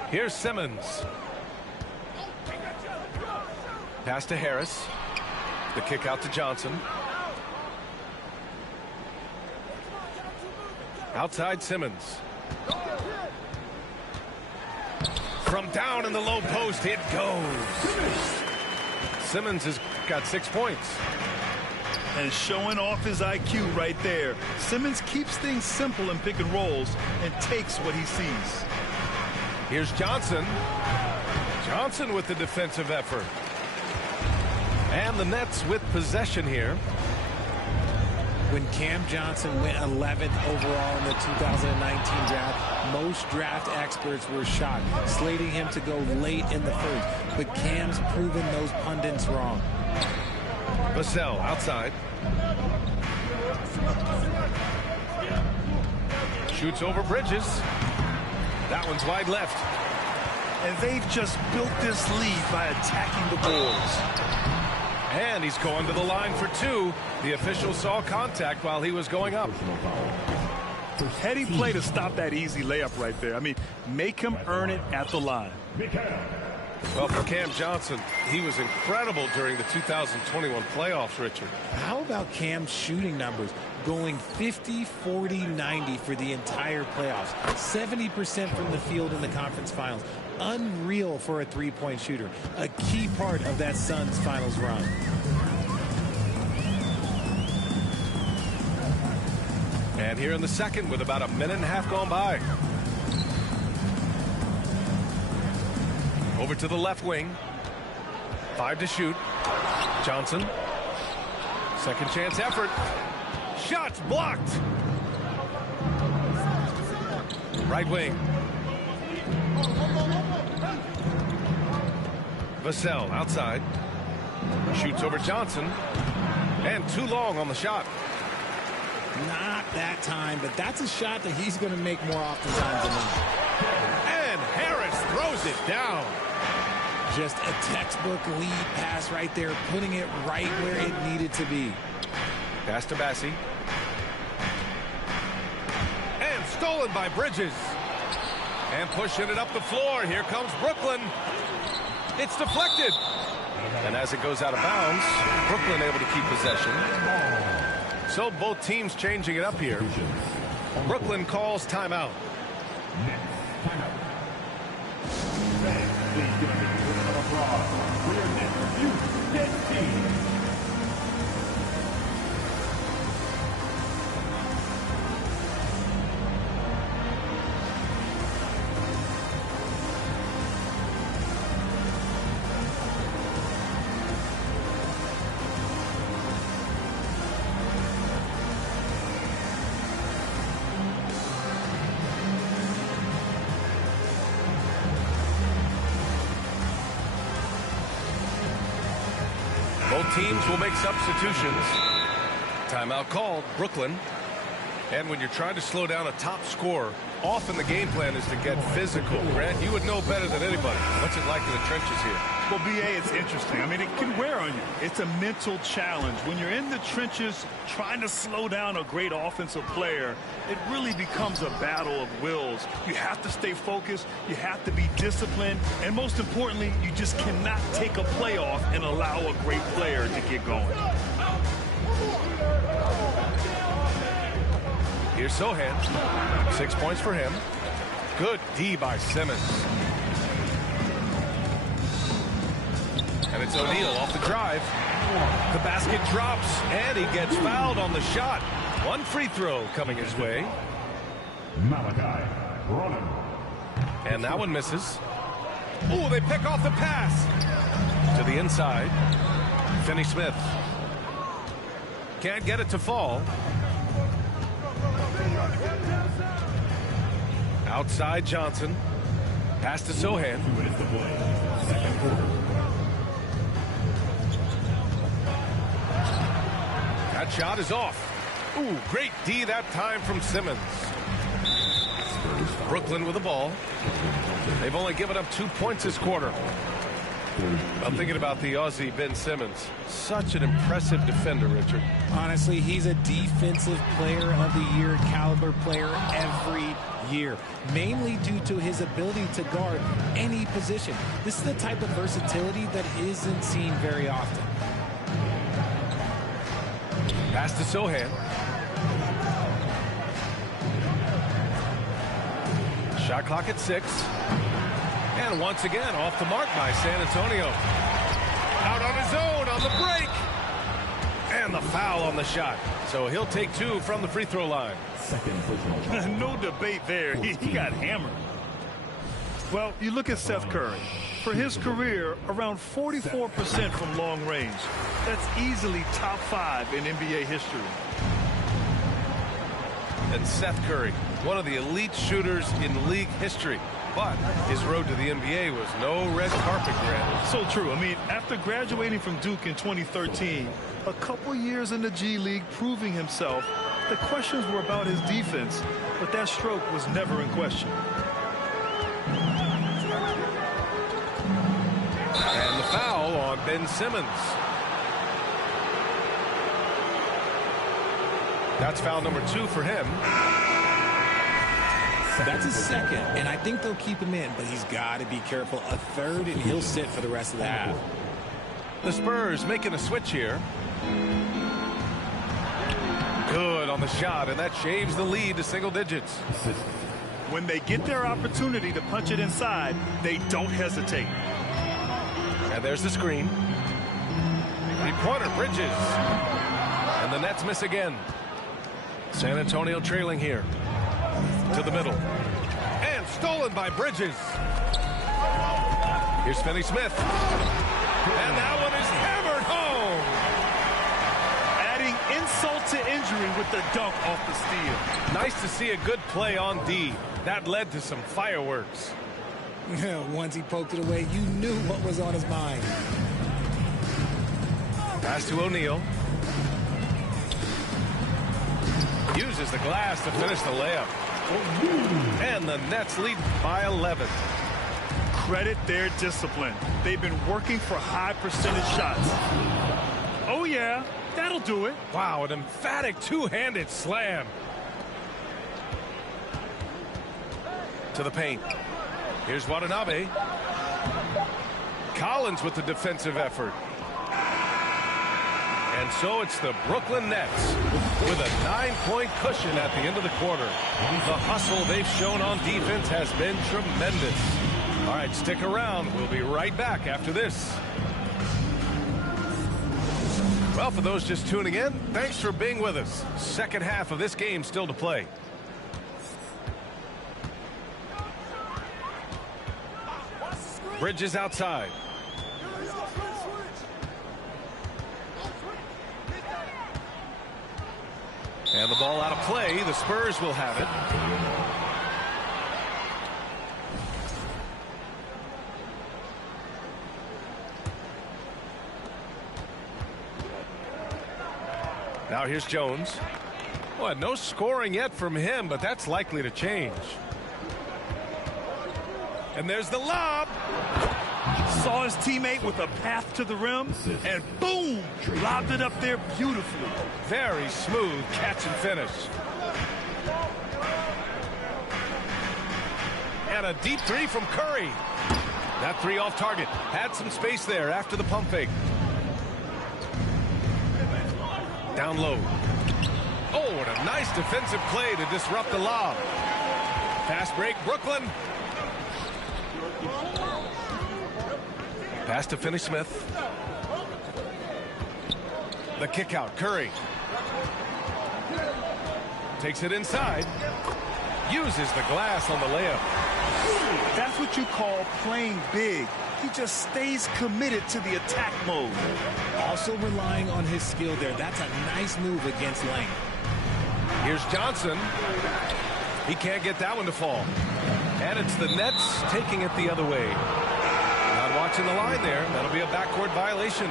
Here's Simmons. Pass to Harris. The kick out to Johnson. Outside Simmons. From down in the low post, it goes. Simmons has got 6 points. And showing off his IQ right there. Simmons keeps things simple in pick and rolls and takes what he sees. Here's Johnson. Johnson with the defensive effort. And the Nets with possession here. When Cam Johnson went 11th overall in the 2019 draft, most draft experts were shocked, slating him to go late in the first. But Cam's proven those pundits wrong. Vassell outside. Shoots over Bridges. That one's wide left. And they've just built this lead by attacking the boards. And he's going to the line for 2. The official saw contact while he was going up. Heady play to stop that easy layup right there. I mean, make him earn it at the line. Well, for Cam Johnson, he was incredible during the 2021 playoffs, Richard. How about Cam's shooting numbers? Going 50, 40, 90 for the entire playoffs. 70% from the field in the conference finals. Unreal for a three-point shooter. A key part of that Suns finals run. And here in the second with about a minute and a half gone by. Over to the left wing. 5 to shoot. Johnson. Second chance effort. Shots blocked. Right wing. Vassell outside. Shoots over Johnson. And too long on the shot. Not that time, but that's a shot that he's going to make more oftentimes than not. And Harris throws it down. Just a textbook lead pass right there, putting it right where it needed to be. Pass to Bassey. And stolen by Bridges. And pushing it up the floor. Here comes Brooklyn. It's deflected. And as it goes out of bounds, Brooklyn able to keep possession. So both teams changing it up here. Brooklyn calls timeout. Both teams will make substitutions. Timeout called, Brooklyn. And when you're trying to slow down a top scorer, often the game plan is to get physical. Grant, you would know better than anybody. What's it like in the trenches here? Well, B.A., it's interesting. I mean, it can wear on you. It's a mental challenge. When you're in the trenches trying to slow down a great offensive player, it really becomes a battle of wills. You have to stay focused. You have to be disciplined. And most importantly, you just cannot take a play off and allow a great player to get going. Here's Sohan. 6 points for him. Good D by Simmons. And it's O'Neal off the drive. The basket drops, and he gets fouled on the shot. One free throw coming his way. Malachi Branham. And that one misses. Oh, they pick off the pass. To the inside. Finney-Smith. Can't get it to fall. Outside Johnson. Pass to Sohan. That shot is off. Ooh, great D that time from Simmons. Brooklyn with the ball. They've only given up 2 points this quarter. I'm thinking about the Aussie Ben Simmons. Such an impressive defender, Richard. Honestly, he's a defensive player of the year caliber player every year, mainly due to his ability to guard any position. This is the type of versatility that isn't seen very often. Pass to Sohan. Shot clock at 6. And once again, off the mark by San Antonio. Out on his own on the break. And the foul on the shot. So he'll take 2 from the free throw line. No debate there. He got hammered. Well, you look at Seth Curry. For his career, around 44% from long range. That's easily top 5 in NBA history. And Seth Curry, one of the elite shooters in league history. But his road to the NBA was no red carpet, Grant. So true. I mean, after graduating from Duke in 2013, a couple years in the G League proving himself, the questions were about his defense, but that stroke was never in question. And the foul on Ben Simmons. That's foul number 2 for him. That's his second, and I think they'll keep him in, but he's got to be careful. A third, and he'll sit for the rest of the half. The Spurs making a switch here. Good on the shot, and that shaves the lead to single digits. When they get their opportunity to punch it inside, they don't hesitate. And there's the screen. Three-pointer, Bridges. And the Nets miss again. San Antonio trailing here. To the middle. And stolen by Bridges. Here's Finney-Smith. And that one is hammered home. Adding insult to injury with the dunk off the steal. Nice to see a good play on D. That led to some fireworks. Once he poked it away, you knew what was on his mind. Pass to O'Neal. Uses the glass to finish the layup. And the Nets lead by 11. credit their discipline. They've been working for high percentage shots. Oh, yeah, that'll do it. Wow, an emphatic two-handed slam. To the paint. Here's Watanabe. Collins with the defensive effort. And so it's the Brooklyn Nets with a 9-point cushion at the end of the quarter. The hustle they've shown on defense has been tremendous. All right, stick around. We'll be right back after this. Well, for those just tuning in, thanks for being with us. Second half of this game still to play. Bridges outside. And the ball out of play. The Spurs will have it. Now here's Jones. Well, no scoring yet from him, but that's likely to change. And there's the lob. Saw his teammate with a path to the rim, and boom, lobbed it up there beautifully. Very smooth catch and finish. And a deep three from Curry. That three off target. Had some space there after the pump fake. Down low. Oh, and a nice defensive play to disrupt the lob. Fast break, Brooklyn. Pass to Finney-Smith. The kick out, Curry. Takes it inside. Uses the glass on the layup. That's what you call playing big. He just stays committed to the attack mode. Also relying on his skill there. That's a nice move against length. Here's Johnson. He can't get that one to fall. And it's the Nets taking it the other way. Not watching the line there. That'll be a backcourt violation.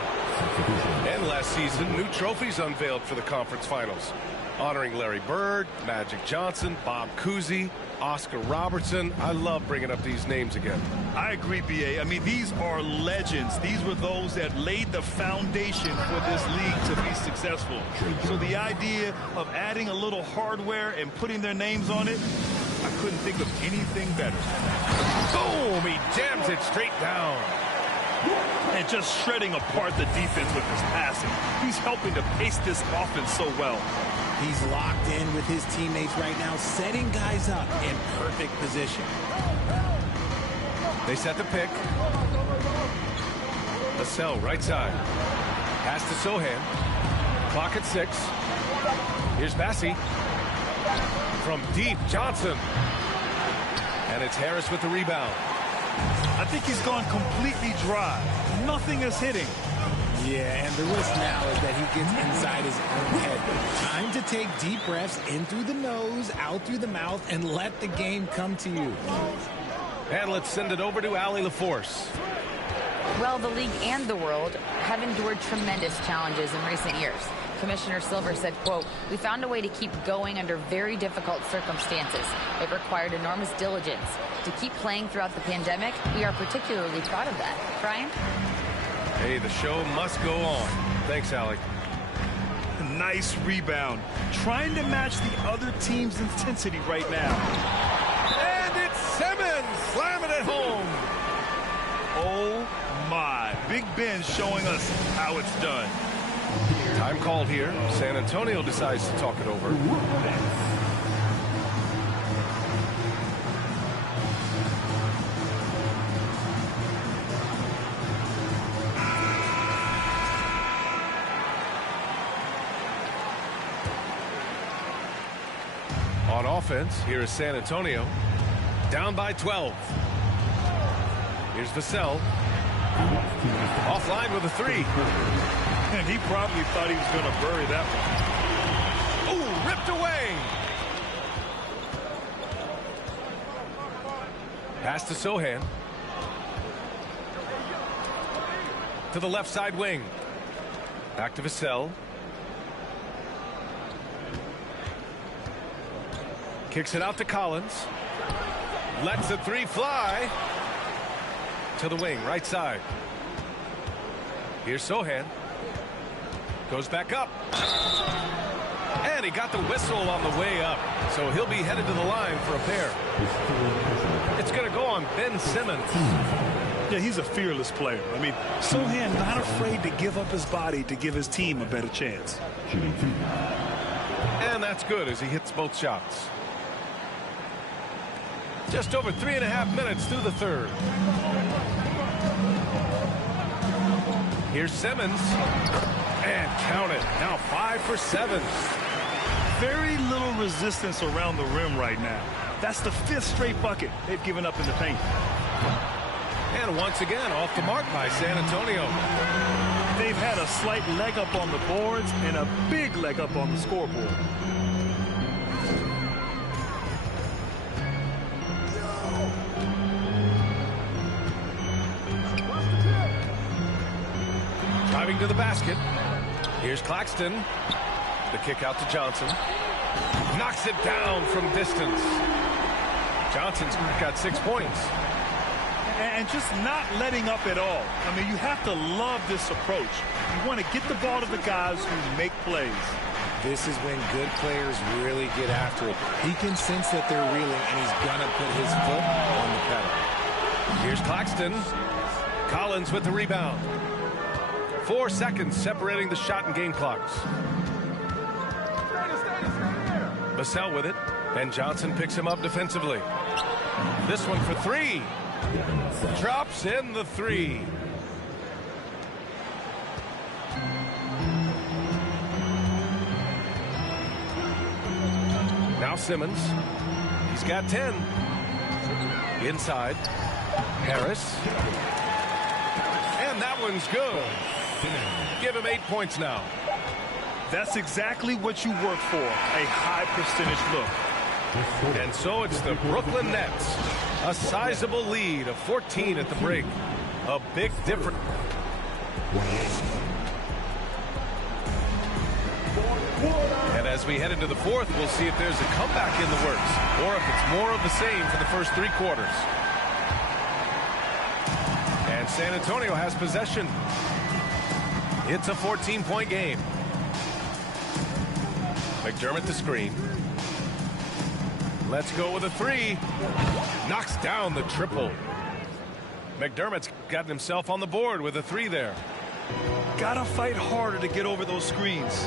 And last season, new trophies unveiled for the conference finals, honoring Larry Bird, Magic Johnson, Bob Cousy, Oscar Robertson. I love bringing up these names again. I agree, B.A. I mean, these are legends. These were those that laid the foundation for this league to be successful. So the idea of adding a little hardware and putting their names on it, I couldn't think of anything better. Boom! He jams it straight down. And just shredding apart the defense with his passing. He's helping to pace this offense so well. He's locked in with his teammates right now, setting guys up in perfect position. They set the pick. Vassell right side. Pass to Sohan. Clock at 6. Here's Bassey. From deep, Johnson. And it's Harris with the rebound. I think he's gone completely dry. Nothing is hitting. Yeah, and the risk now is that he gets inside his own head. Time to take deep breaths in through the nose, out through the mouth, and let the game come to you. And let's send it over to Allie LaForce. Well, the league and the world have endured tremendous challenges in recent years. Commissioner Silver said, quote, "We found a way to keep going under very difficult circumstances. It required enormous diligence. To keep playing throughout the pandemic, we are particularly proud of that." Brian? Hey, the show must go on. Thanks, Allie. Nice rebound. Trying to match the other team's intensity right now. And it's Simmons slamming it home. Oh, my. Big Ben showing us how it's done. Time called here. San Antonio decides to talk it over. On offense, here is San Antonio. Down by 12. Here's Vassell. Offline with a 3. And he probably thought he was going to bury that one. Ooh, ripped away. Pass to Sohan. To the left side wing. Back to Vassell. Kicks it out to Collins. Lets the 3 fly. to the wing, right side. Here's Sohan. Goes back up. And he got the whistle on the way up. So he'll be headed to the line for a pair. It's going to go on Ben Simmons. Yeah, he's a fearless player. I mean, Sohan not afraid to give up his body to give his team a better chance. And that's good as he hits both shots. Just over 3.5 minutes through the third. Here's Simmons. And count it. Now 5 for 7. Very little resistance around the rim right now. That's the 5th straight bucket they've given up in the paint. And once again, off the mark by San Antonio. They've had a slight leg up on the boards and a big leg up on the scoreboard. Driving to the basket. Here's Claxton. The kick out to Johnson. Knocks it down from distance. Johnson's got 6 points. And just not letting up at all. I mean, you have to love this approach. You want to get the ball to the guys who make plays. This is when good players really get after it. He can sense that they're reeling, and he's going to put his foot on the pedal. Here's Claxton. Collins with the rebound. 4 seconds separating the shot and game clocks. Vassell with it, and Johnson picks him up defensively. This one for 3. Drops in the 3. Now Simmons. He's got 10. Inside. Harris. And that one's good. Give him 8 points now. That's exactly what you work for, a high percentage look. And so it's the Brooklyn Nets. A sizable lead of 14 at the break. A big difference. And as we head into the fourth, we'll see if there's a comeback in the works or if it's more of the same for the first 3 quarters. And San Antonio has possession. It's a 14-point game. McDermott the screen. Let's go with a 3. Knocks down the triple. McDermott's gotten himself on the board with a 3 there. Gotta fight harder to get over those screens.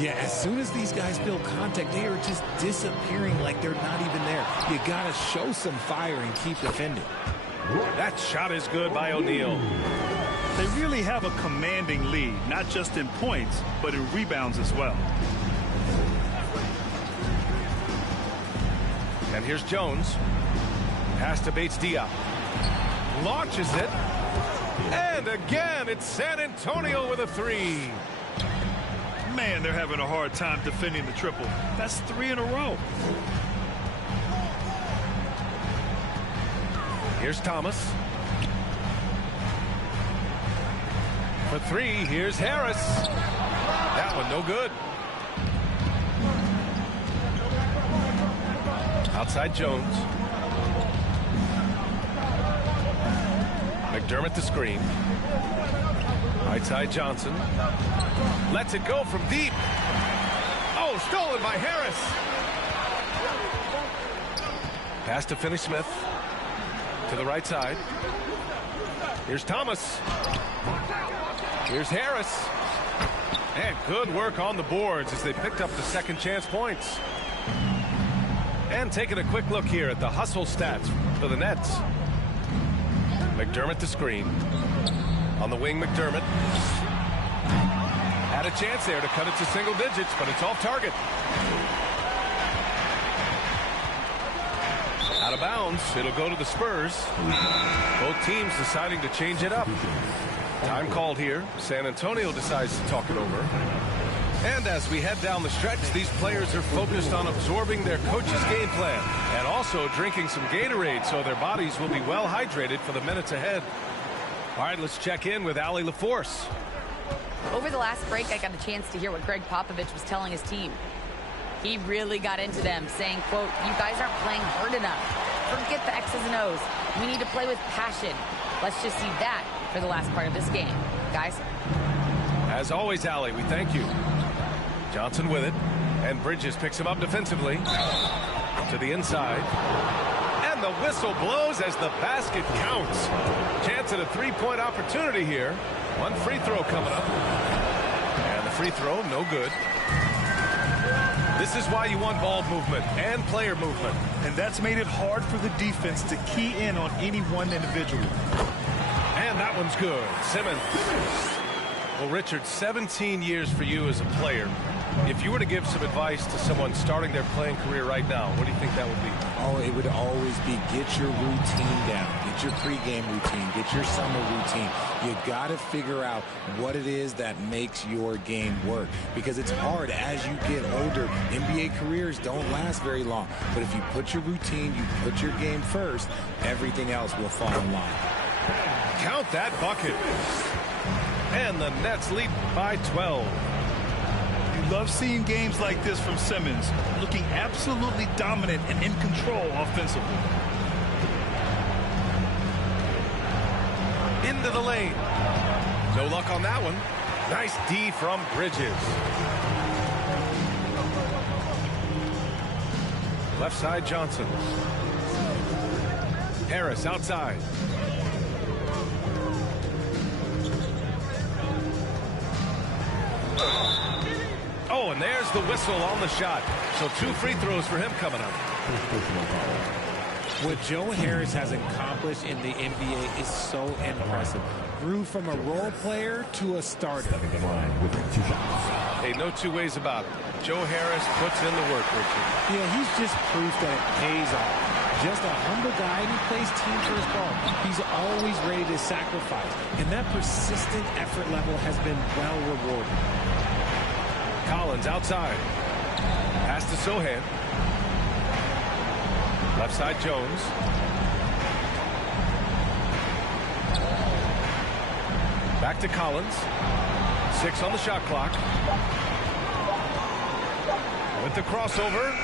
Yeah, as soon as these guys feel contact, they are just disappearing like they're not even there. You gotta show some fire and keep defending. That shot is good by O'Neal. They really have a commanding lead, not just in points, but in rebounds as well. And here's Jones. Pass to Bates-Diop. Launches it. And again, it's San Antonio with a 3. Man, they're having a hard time defending the triple. That's 3 in a row. Here's Thomas. For 3, here's Harris. That one no good. Outside Jones. McDermott the screen. Right side Johnson. Lets it go from deep. Oh, stolen by Harris. Pass to Finney-Smith. To the right side. Here's Thomas. Here's Harris. And good work on the boards as they picked up the second chance points. And taking a quick look here at the hustle stats for the Nets. McDermott the screen. On the wing, McDermott. Had a chance there to cut it to single digits, but it's off target. Out of bounds. It'll go to the Spurs. Both teams deciding to change it up. Time called here. San Antonio decides to talk it over. And as we head down the stretch, these players are focused on absorbing their coach's game plan and also drinking some Gatorade so their bodies will be well hydrated for the minutes ahead. All right, let's check in with Allie LaForce. Over the last break, I got a chance to hear what Greg Popovich was telling his team. He really got into them, saying, quote, "You guys aren't playing hard enough. Forget the X's and O's. We need to play with passion. Let's just see that for the last part of this game. Guys? As always, Allie, we thank you. Johnson with it. And Bridges picks him up defensively. To the inside. And the whistle blows as the basket counts. Chance at a three-point opportunity here. One free throw coming up. And the free throw, no good. This is why you want ball movement and player movement. And that's made it hard for the defense to key in on any one individual. And that one's good. Simmons. Well, Richard, 17 years for you as a player. If you were to give some advice to someone starting their playing career right now, what do you think that would be? Oh, it would always be get your routine down. Get your pregame routine. Get your summer routine. You got to figure out what it is that makes your game work. Because it's hard as you get older. NBA careers don't last very long. But if you put your routine, you put your game first, everything else will fall in line. Count that bucket. And the Nets lead by 12. You love seeing games like this from Simmons, looking absolutely dominant and in control offensively. Into the lane. No luck on that one. Nice D from Bridges. Left side, Johnson. Harris outside. Oh, and there's the whistle on the shot. So 2 free throws for him coming up. What Joe Harris has accomplished in the NBA is so impressive. Grew from a role player to a starter. Hey, no two ways about it. Joe Harris puts in the work, Richard. Yeah, he's just proof that it pays off. Just a humble guy, and he plays team first ball. He's always ready to sacrifice, and that persistent effort level has been well rewarded. Collins outside. Pass to Sohan. Left side, Jones. Back to Collins. 6 on the shot clock. With the crossover.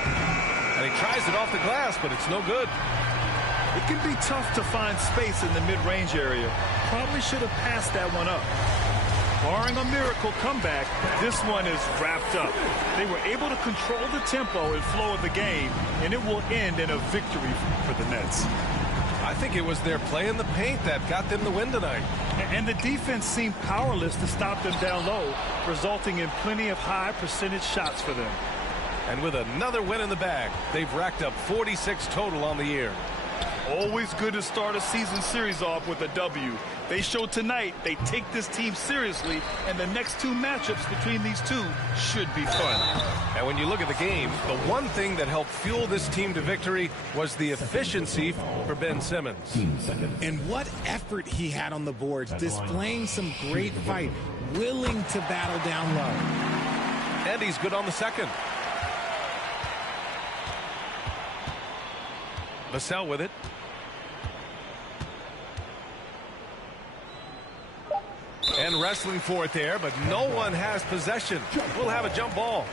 And he tries it off the glass, but it's no good. It can be tough to find space in the mid-range area. Probably should have passed that one up. Barring a miracle comeback, this one is wrapped up. They were able to control the tempo and flow of the game, and it will end in a victory for the Nets. I think it was their play in the paint that got them the win tonight. And the defense seemed powerless to stop them down low, resulting in plenty of high percentage shots for them. And with another win in the bag, they've racked up 46 total on the year. Always good to start a season series off with a W. They showed tonight they take this team seriously, and the next 2 matchups between these two should be fun. And when you look at the game, the one thing that helped fuel this team to victory was the efficiency for Ben Simmons. And what effort he had on the boards, displaying some great fight, willing to battle down low. And he's good on the second. Vassell with it. And wrestling for it there, but no one has possession. We'll have a jump ball.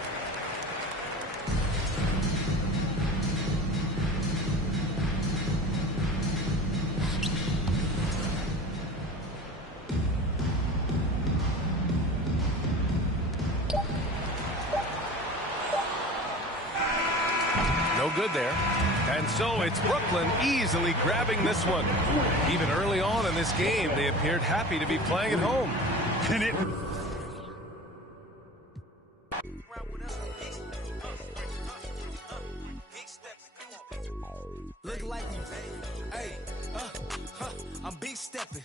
No good there. And so it's Brooklyn easily grabbing this one. Even early on in this game, they appeared happy to be playing at home. And it... Look like hey, I'm big stepping.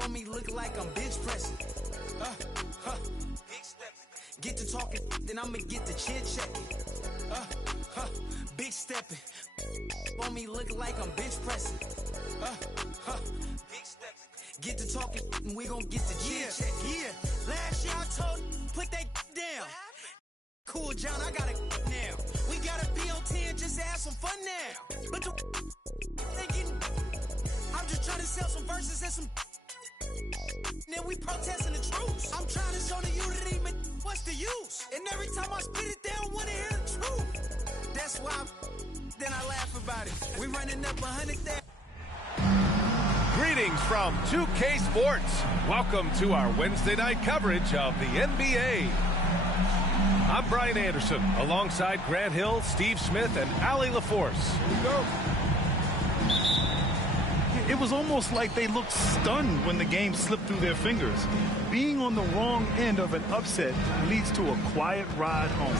For me, look like I'm bench pressing. Big stepping. Get to talking, then I'ma get to chit chatting. Big stepping. On me look like I'm bench pressing. Big stepping. Get to talking, and we gon' get to chit chat. Yeah. Last year I told put that down. Cool, John, I got it now. We gotta be on 10 just to have some fun now. But the thinking, I'm just trying to sell some verses and some. Then we protesting the truth. I'm trying to show the unity, but what's the use? And every time I spit it, they don't want to hear the truth. That's why then I laugh about it. We running up 100,000. Greetings from 2K Sports. Welcome to our Wednesday night coverage of the NBA. I'm Brian Anderson, alongside Grant Hill, Steve Smith, and Allie LaForce. Here we go. It was almost like they looked stunned when the game slipped through their fingers. Being on the wrong end of an upset leads to a quiet ride home.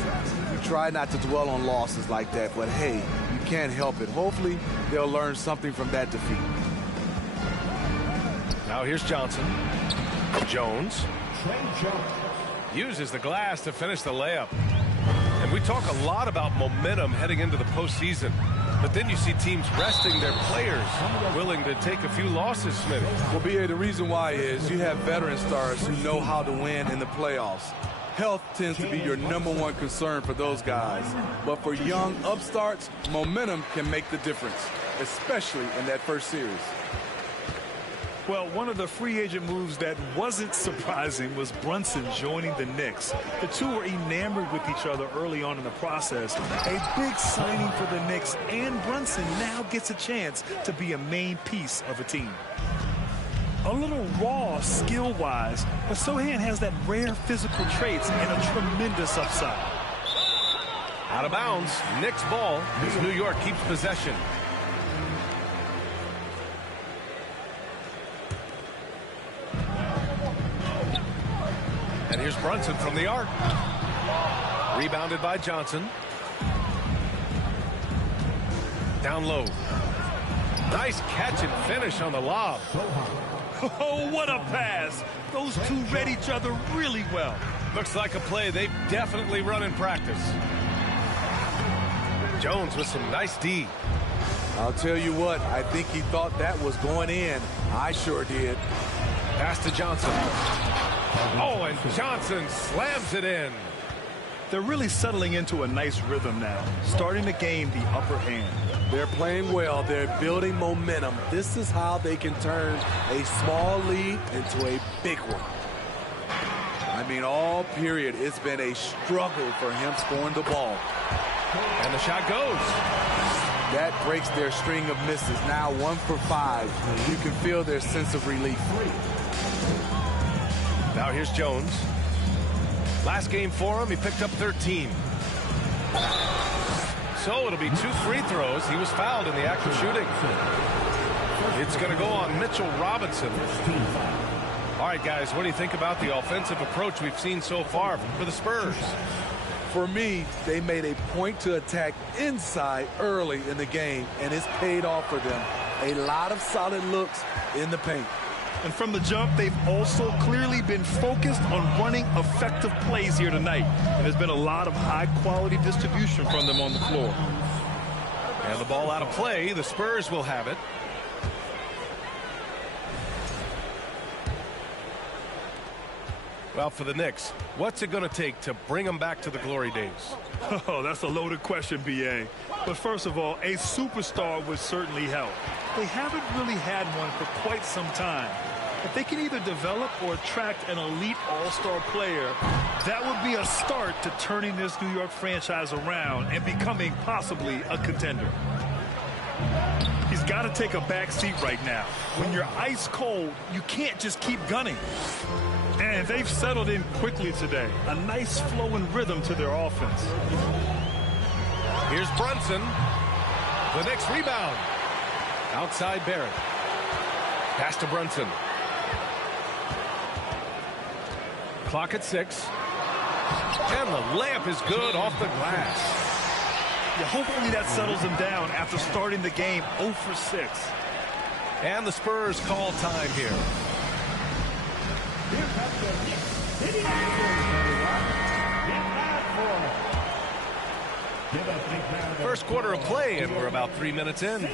We try not to dwell on losses like that, but hey, you can't help it. Hopefully, they'll learn something from that defeat. Now here's Johnson. Jones uses the glass to finish the layup. And we talk a lot about momentum heading into the postseason. But then you see teams resting their players, willing to take a few losses, Smitty. Well, B.A., the reason why is you have veteran stars who know how to win in the playoffs. Health tends to be your #1 concern for those guys. But for young upstarts, momentum can make the difference, especially in that first series. Well, one of the free agent moves that wasn't surprising was Brunson joining the Knicks. The two were enamored with each other early on in the process. A big signing for the Knicks, and Brunson now gets a chance to be a main piece of a team. A little raw skill-wise, but Sochan has that rare physical traits and a tremendous upside. Out of bounds, Knicks ball as New York keeps possession. And here's Brunson from the arc. Rebounded by Johnson. Down low. Nice catch and finish on the lob. Oh, what a pass. Those two read each other really well. Looks like a play they've definitely run in practice. Jones with some nice D. I'll tell you what, I think he thought that was going in. I sure did. Pass to Johnson. Oh, and Johnson slams it in. They're really settling into a nice rhythm now, starting to gain the upper hand. They're playing well. They're building momentum. This is how they can turn a small lead into a big one. I mean, all period, it's been a struggle for him scoring the ball. And the shot goes. That breaks their string of misses. Now 1 for 5. You can feel their sense of relief. Now here's Jones. Last game for him, he picked up 13. So it'll be 2 free throws. He was fouled in the act of shooting. It's going to go on Mitchell Robinson. All right, guys, what do you think about the offensive approach we've seen so far for the Spurs? For me, they made a point to attack inside early in the game, and it's paid off for them. A lot of solid looks in the paint. And from the jump, they've also clearly been focused on running effective plays here tonight. And there's been a lot of high-quality distribution from them on the floor. And the ball out of play. The Spurs will have it. Well, for the Knicks, what's it going to take to bring them back to the glory days? Oh, that's a loaded question, B.A. But first of all, a superstar would certainly help. They haven't really had one for quite some time. If they can either develop or attract an elite all-star player, that would be a start to turning this New York franchise around and becoming possibly a contender. He's got to take a back seat right now. When you're ice cold, you can't just keep gunning. And they've settled in quickly today. A nice flowing rhythm to their offense. Here's Brunson. The Knicks rebound. Outside Barrett. Pass to Brunson. Clock at 6. And the layup is good off the glass. Yeah, hopefully that settles him down after starting the game 0 for 6. And the Spurs call time here. First quarter of play, and we're about 3 minutes in. 2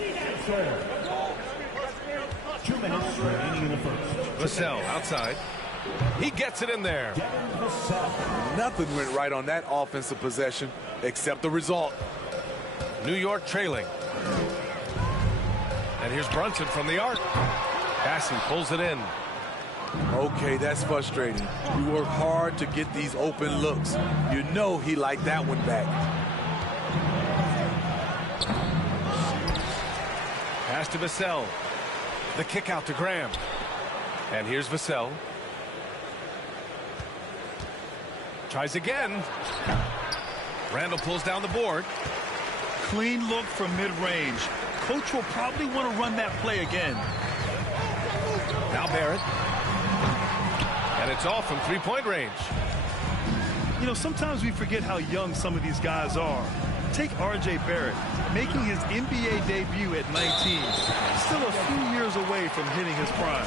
minutes remaining in the first. Vassell outside. He gets it in there. Nothing went right on that offensive possession except the result. New York trailing. And here's Brunson from the arc. Bassey pulls it in. Okay, that's frustrating. You work hard to get these open looks. You know he liked that one back. Pass to Vassell. The kick out to Graham. And here's Vassell. Tries again. Randall pulls down the board. Clean look from mid-range. Coach will probably want to run that play again. Now Barrett. And it's off from three-point range. You know, sometimes we forget how young some of these guys are. Take R.J. Barrett, making his NBA debut at 19. Still a few years away from hitting his prime.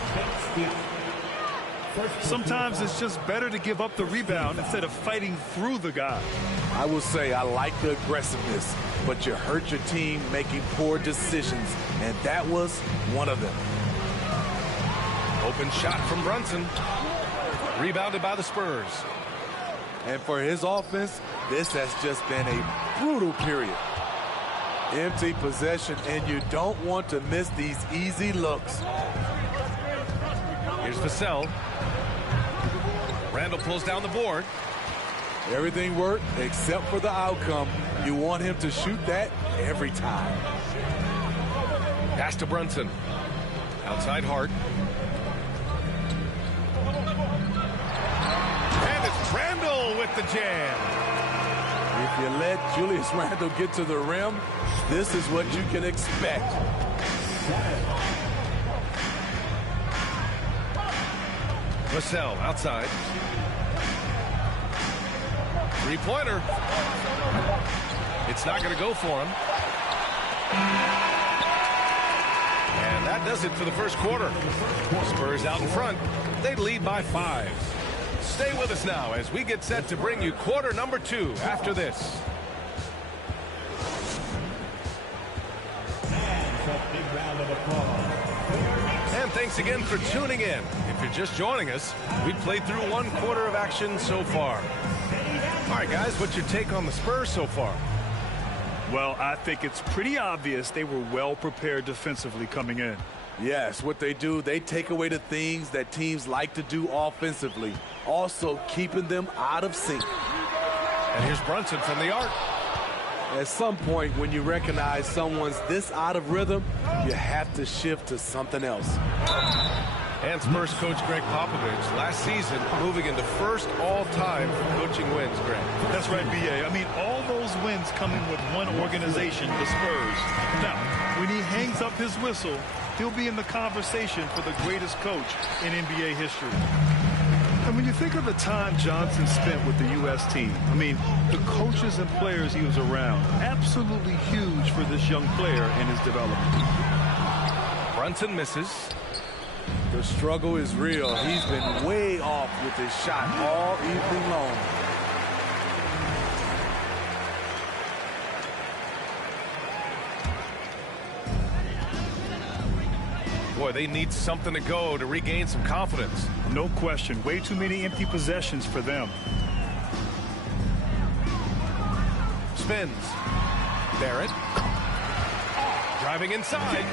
Sometimes it's just better to give up the rebound instead of fighting through the guy. I will say I like the aggressiveness, but you hurt your team making poor decisions, and that was one of them. Open shot from Brunson. Rebounded by the Spurs. And for his offense, this has just been a brutal period. Empty possession, and you don't want to miss these easy looks. Here's Vassell. Randall pulls down the board. Everything worked except for the outcome. You want him to shoot that every time. Pass to Brunson. Outside Hart. And it's Randall with the jam. If you let Julius Randle get to the rim, this is what you can expect. Vassell outside. Three-pointer. It's not going to go for him. And that does it for the first quarter. Spurs out in front. They lead by 5. Stay with us now as we get set to bring you quarter number 2 after this. And thanks again for tuning in. If you're just joining us, we've played through 1 quarter of action so far. All right, guys, what's your take on the Spurs so far? Well, I think it's pretty obvious they were well prepared defensively coming in. Yes, what they do, they take away the things that teams like to do offensively, also keeping them out of sync. And here's Brunson from the arc. At some point, when you recognize someone's this out of rhythm, you have to shift to something else. And Spurs coach Greg Popovich last season moving into first all-time for coaching wins, Greg. That's right, B.A. I mean, all those wins coming with one organization, the Spurs. Now, when he hangs up his whistle, he'll be in the conversation for the greatest coach in NBA history. And when you think of the time Johnson spent with the U.S. team, I mean, the coaches and players he was around, absolutely huge for this young player in his development. Brunson misses. The struggle is real. He's been way off with his shot all evening long. Boy, they need something to go to regain some confidence. No question. Way too many empty possessions for them. Spins. Barrett. Driving inside.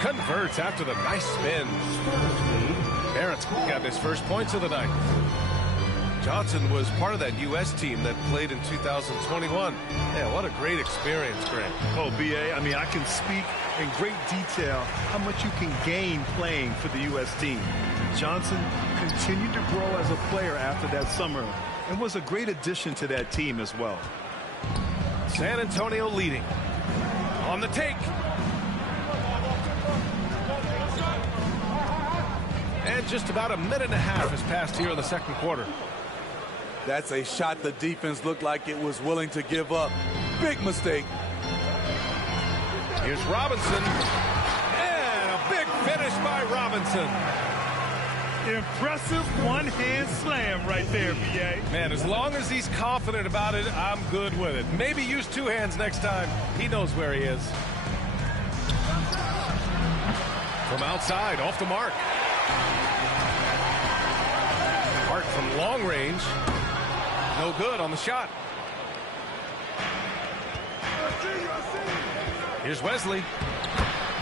Converts after the nice spin. Barrett's got his first points of the night. Johnson was part of that U.S. team that played in 2021. Yeah, what a great experience, Grant. Oh, B.A., I mean, I can speak in great detail how much you can gain playing for the U.S. team. Johnson continued to grow as a player after that summer and was a great addition to that team as well. San Antonio leading. On the take. And just about a minute and a half has passed here in the second quarter. That's a shot the defense looked like it was willing to give up. Big mistake. Here's Robinson. And a big finish by Robinson. Impressive one-hand slam right there, B.A. Man, as long as he's confident about it, I'm good with it. Maybe use 2 hands next time. He knows where he is. From outside, off the mark. Hart from long range. No good on the shot. Here's Wesley.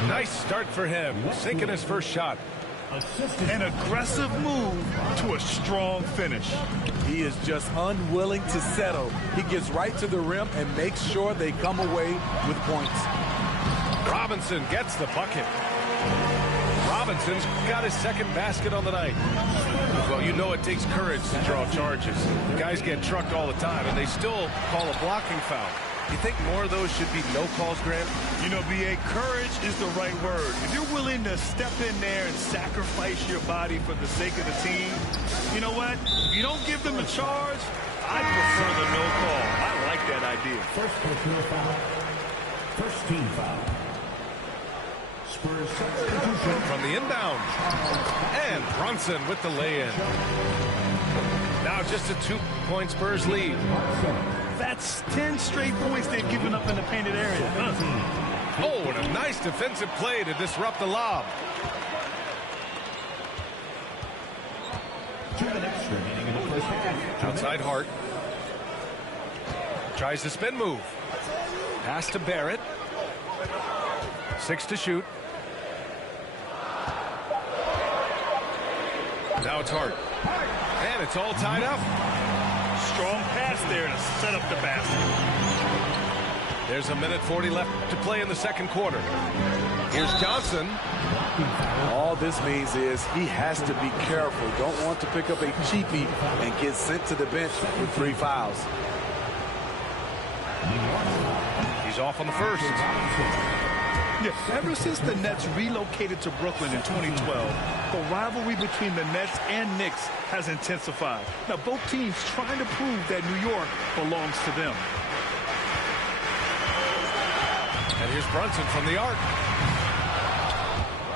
Nice start for him, sinking his first shot. An aggressive move to a strong finish. He is just unwilling to settle. He gets right to the rim and makes sure they come away with points. Robinson gets the bucket. Robinson's got his second basket on the night. Well, you know it takes courage to draw charges. Guys get trucked all the time, and they still call a blocking foul. You think more of those should be no calls, Grant? You know, B.A., courage is the right word. If you're willing to step in there and sacrifice your body for the sake of the team, you know what? If you don't give them a charge, I prefer the no call. I like that idea. First personal foul. First team foul. Spurs substitution. From the inbound. And Brunson with the lay-in. Now just a 2-point Spurs lead. That's 10 straight points they've given up in the painted area. Oh, and a nice defensive play to disrupt the lob. 2 minutes remaining in the first half. Outside Hart. Tries the spin move. Pass to Barrett. 6 to shoot. Now it's Hart. And it's all tied up. Strong pass there to set up the basket. There's 1:40 left to play in the second quarter. Here's Johnson. All this means is he has to be careful. Don't want to pick up a cheapie and get sent to the bench with 3 fouls. He's off on the first. Yeah, ever since the Nets relocated to Brooklyn in 2012, the rivalry between the Nets and Knicks has intensified. Now, both teams trying to prove that New York belongs to them. And here's Brunson from the arc.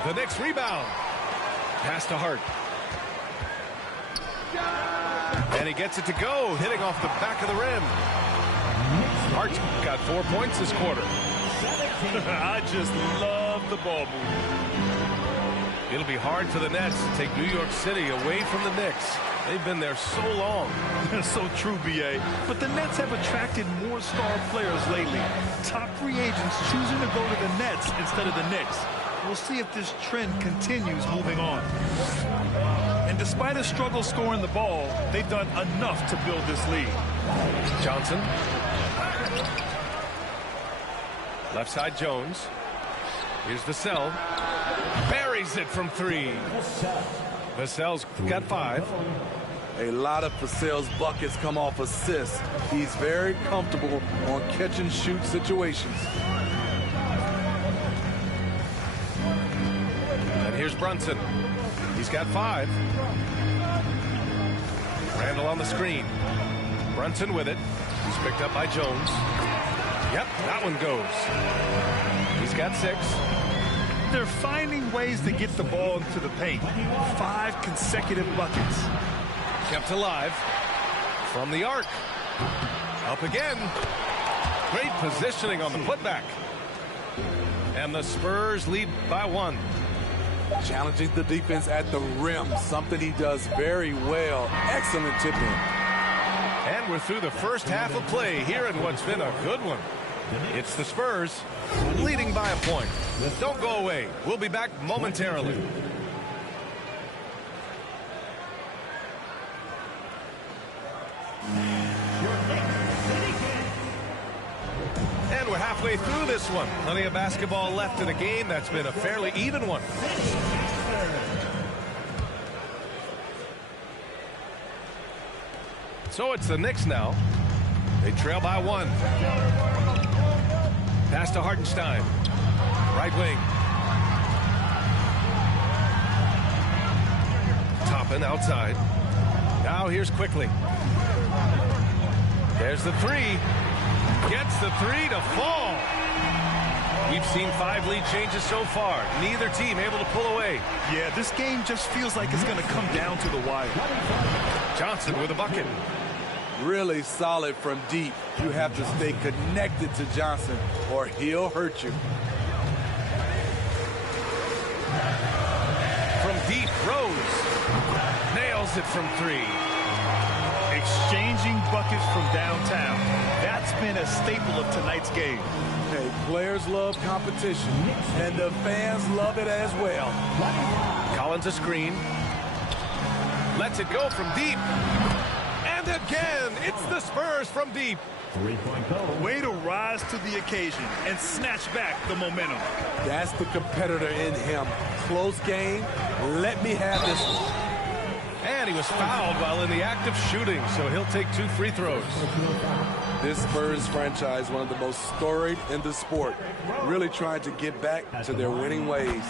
The Knicks rebound. Pass to Hart. And he gets it to go, hitting off the back of the rim. Hart's got 4 points this quarter. I just love the ball move. It'll be hard for the Nets to take New York City away from the Knicks. They've been there so long. So true, B.A. But the Nets have attracted more star players lately. Top free agents choosing to go to the Nets instead of the Knicks. We'll see if this trend continues moving on. And despite a struggle scoring the ball, they've done enough to build this lead. Johnson. Left side Jones. Here's Vassell. Buries it from 3. Vassell's got 5. A lot of Vassell's buckets come off assists. He's very comfortable on catch and shoot situations. And here's Brunson. He's got 5. Randall on the screen. Brunson with it. He's picked up by Jones. Yep, that one goes. He's got 6. They're finding ways to get the ball into the paint. 5 consecutive buckets. Kept alive from the arc. Up again. Great positioning on the putback. And the Spurs lead by 1. Challenging the defense at the rim, something he does very well. Excellent tip-in. And we're through the first half of play here in what's been a good one. It's the Spurs leading by a point. Don't go away. We'll be back momentarily. And we're halfway through this one. Plenty of basketball left in a game that's been a fairly even one. So it's the Knicks now. They trail by 1. Pass to Hartenstein. Right wing. Toppin outside. Now here's Quickly. There's the 3. Gets the 3 to fall. We've seen 5 lead changes so far. Neither team able to pull away. Yeah, this game just feels like it's going to come down to the wire. Johnson with a bucket. Really solid from deep. You have to stay connected to Johnson or he'll hurt you. From deep, Rose nails it from 3. Exchanging buckets from downtown. That's been a staple of tonight's game. Hey, players love competition, and the fans love it as well. Collins a screen. Lets it go from deep. And again, it's the Spurs from deep. Way to rise to the occasion and snatch back the momentum. That's the competitor in him. Close game. Let me have this one. And he was fouled while in the act of shooting, so he'll take 2 free throws. This Spurs franchise, one of the most storied in the sport, really trying to get back to their winning ways.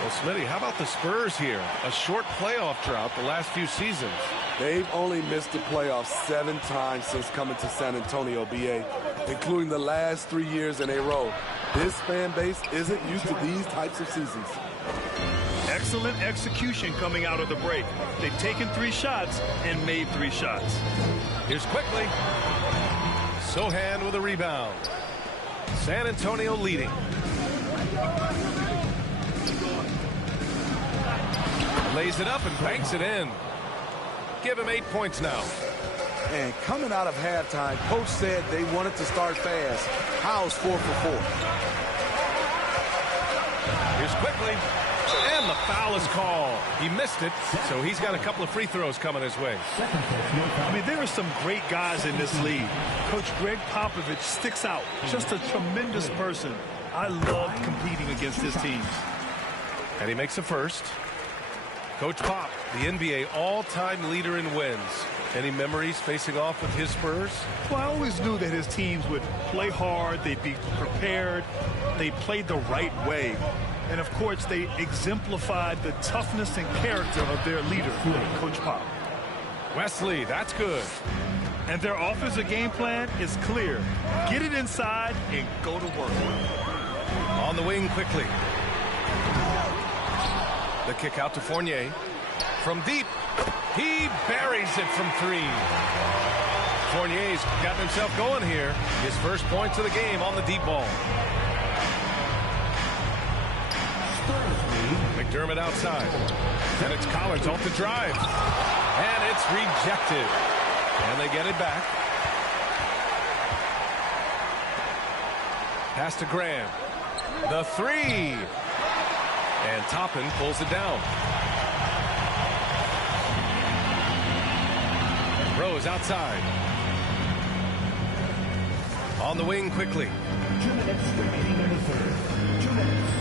Well, Smitty, how about the Spurs here? A short playoff drought the last few seasons. They've only missed the playoffs 7 times since coming to San Antonio, BA, including the last 3 years in a row. This fan base isn't used to these types of seasons. Excellent execution coming out of the break. They've taken 3 shots and made 3 shots. Here's Quickly. Sohan with a rebound. San Antonio leading. Lays it up and banks it in. Give him 8 points now. And coming out of halftime, coach said they wanted to start fast. How's 4 for 4? Here's Quickly. And the foul is called. He missed it, so he's got a couple of free throws coming his way. I mean, there are some great guys in this league. Coach Greg Popovich sticks out. Just a tremendous person. I love competing against his teams. And he makes a first. Coach Pop, the NBA all-time leader in wins. Any memories facing off with his Spurs? Well, I always knew that his teams would play hard, they'd be prepared, they played the right way. And, of course, they exemplified the toughness and character of their leader, Coach Pop. Wesley, that's good. And their offensive game plan is clear. Get it inside and go to work. On the wing quickly. The kick out to Fournier. From deep, he buries it from 3. Fournier's gotten himself going here. His first points of the game on the deep ball. McDermott outside. And it's Collins off the drive. And it's rejected. And they get it back. Pass to Graham. The 3. And Toppin pulls it down. Rose outside. On the wing quickly. 2 minutes remaining in the third. 2 minutes.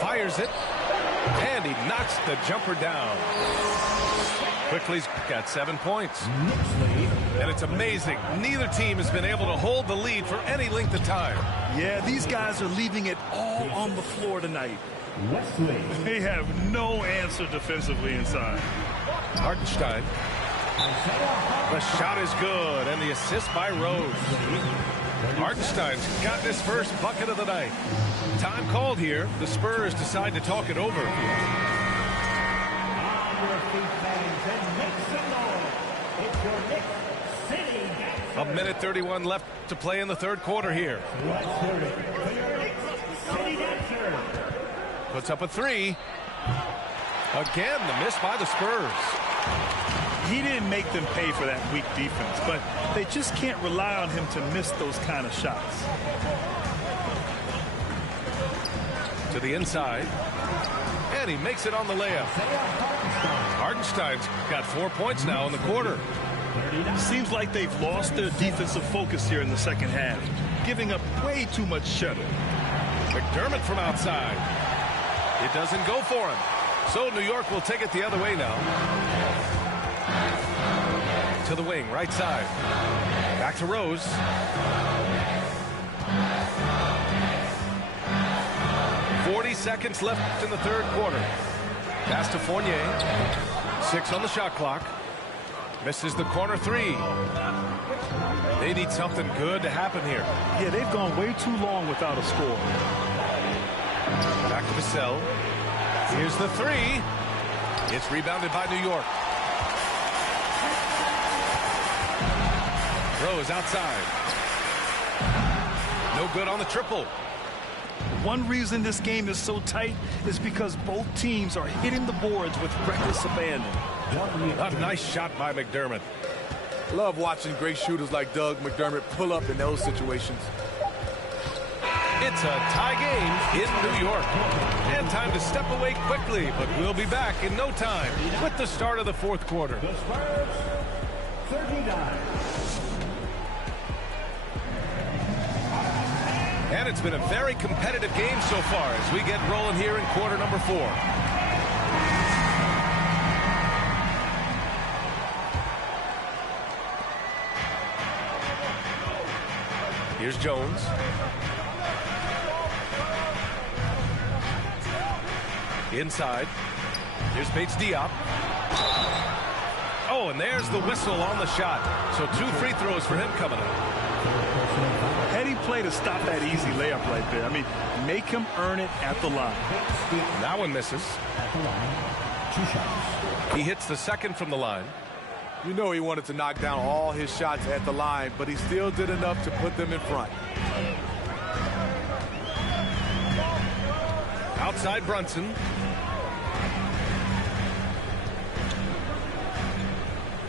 Fires it. And he knocks the jumper down. Quickly's got 7 points. And it's amazing. Neither team has been able to hold the lead for any length of time. Yeah, these guys are leaving it all on the floor tonight. Wesley. They have no answer defensively inside. Hartenstein. The shot is good, and the assist by Rose. Hartenstein's got this first bucket of the night. Time called here. The Spurs decide to talk it over. A minute 31 left to play in the third quarter here. Puts up a 3. Again, the miss by the Spurs. He didn't make them pay for that weak defense, but they just can't rely on him to miss those kind of shots. To the inside. And he makes it on the layup. Hartenstein's got 4 points now in the quarter. Seems like they've lost their defensive focus here in the second half, giving up way too much shuttle. McDermott from outside. It doesn't go for him. So New York will take it the other way now. To the wing, right side. Back to Rose. Seconds left in the third quarter. Pass to Fournier. 6 on the shot clock. Misses the corner 3. They need something good to happen here. Yeah, they've gone way too long without a score. Back to Vassell. Here's the 3. It's rebounded by New York. Rose outside. No good on the triple. One reason this game is so tight is because both teams are hitting the boards with reckless abandon. A nice shot by McDermott. Love watching great shooters like Doug McDermott pull up in those situations. It's a tie game in New York. And time to step away quickly, but we'll be back in no time with the start of the fourth quarter. The Spurs, 39. And it's been a very competitive game so far as we get rolling here in quarter number 4. Here's Jones. Inside. Here's Bates Diop. Oh, and there's the whistle on the shot. So 2 free throws for him coming up. Heady play to stop that easy layup right there. I mean, make him earn it at the line. That one misses. He hits the second from the line. You know he wanted to knock down all his shots at the line, but he still did enough to put them in front. Outside Brunson.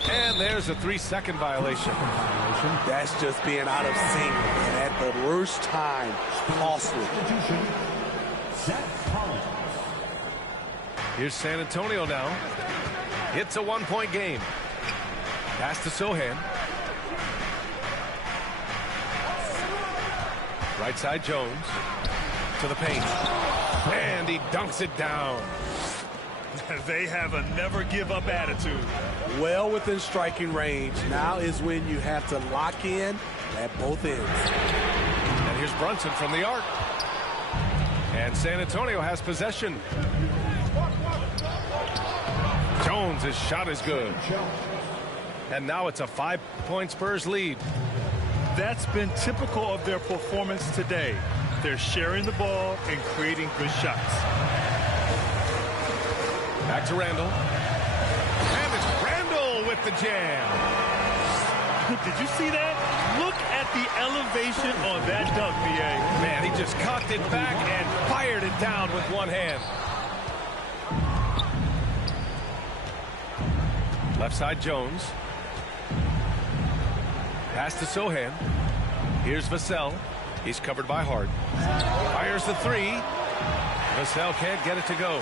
And there's a 3-second violation. That's just being out of sync and at the worst time. Costly. Here's San Antonio now. It's a 1-point game. Pass to Sohan. Right side Jones. To the paint. And he dunks it down. They have a never-give-up attitude. Well within striking range. Now is when you have to lock in at both ends. And here's Brunson from the arc. And San Antonio has possession. Jones' shot is good. And now it's a 5-point Spurs lead. That's been typical of their performance today. They're sharing the ball and creating good shots. Back to Randall. And it's Randall with the jam. Did you see that? Look at the elevation on that dunk, B.A. Man, he just cocked it back and fired it down with one hand. Left side Jones. Pass to Sohan. Here's Vassell. He's covered by Hart. Fires the 3. Vassell can't get it to go.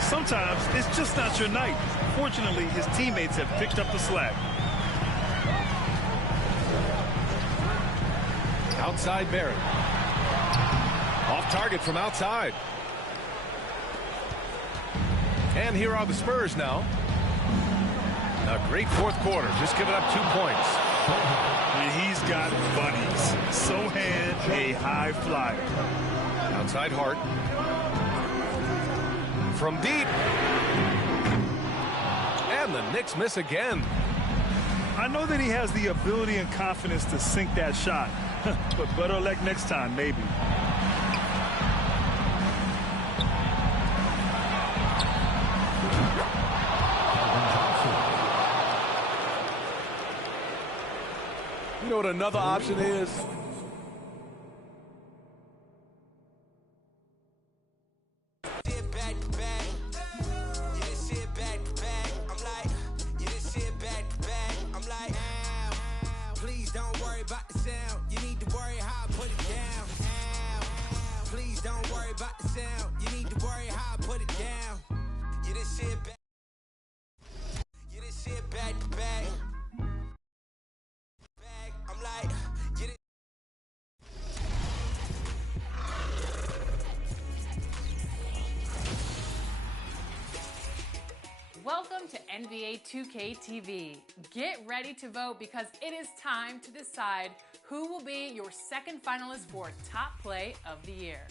Sometimes it's just not your night. Fortunately, his teammates have picked up the slack. Outside Barrett. Off target from outside. And here are the Spurs now. A great fourth quarter, just giving up 2 points. And he's got bunnies. Sohan, a high flyer. Outside Hart. From deep. And the Knicks miss again. I know that he has the ability and confidence to sink that shot. But better luck next time, maybe. You know what another option is? Welcome to NBA 2K TV. Get ready to vote because it is time to decide who will be your second finalist for Top Play of the Year.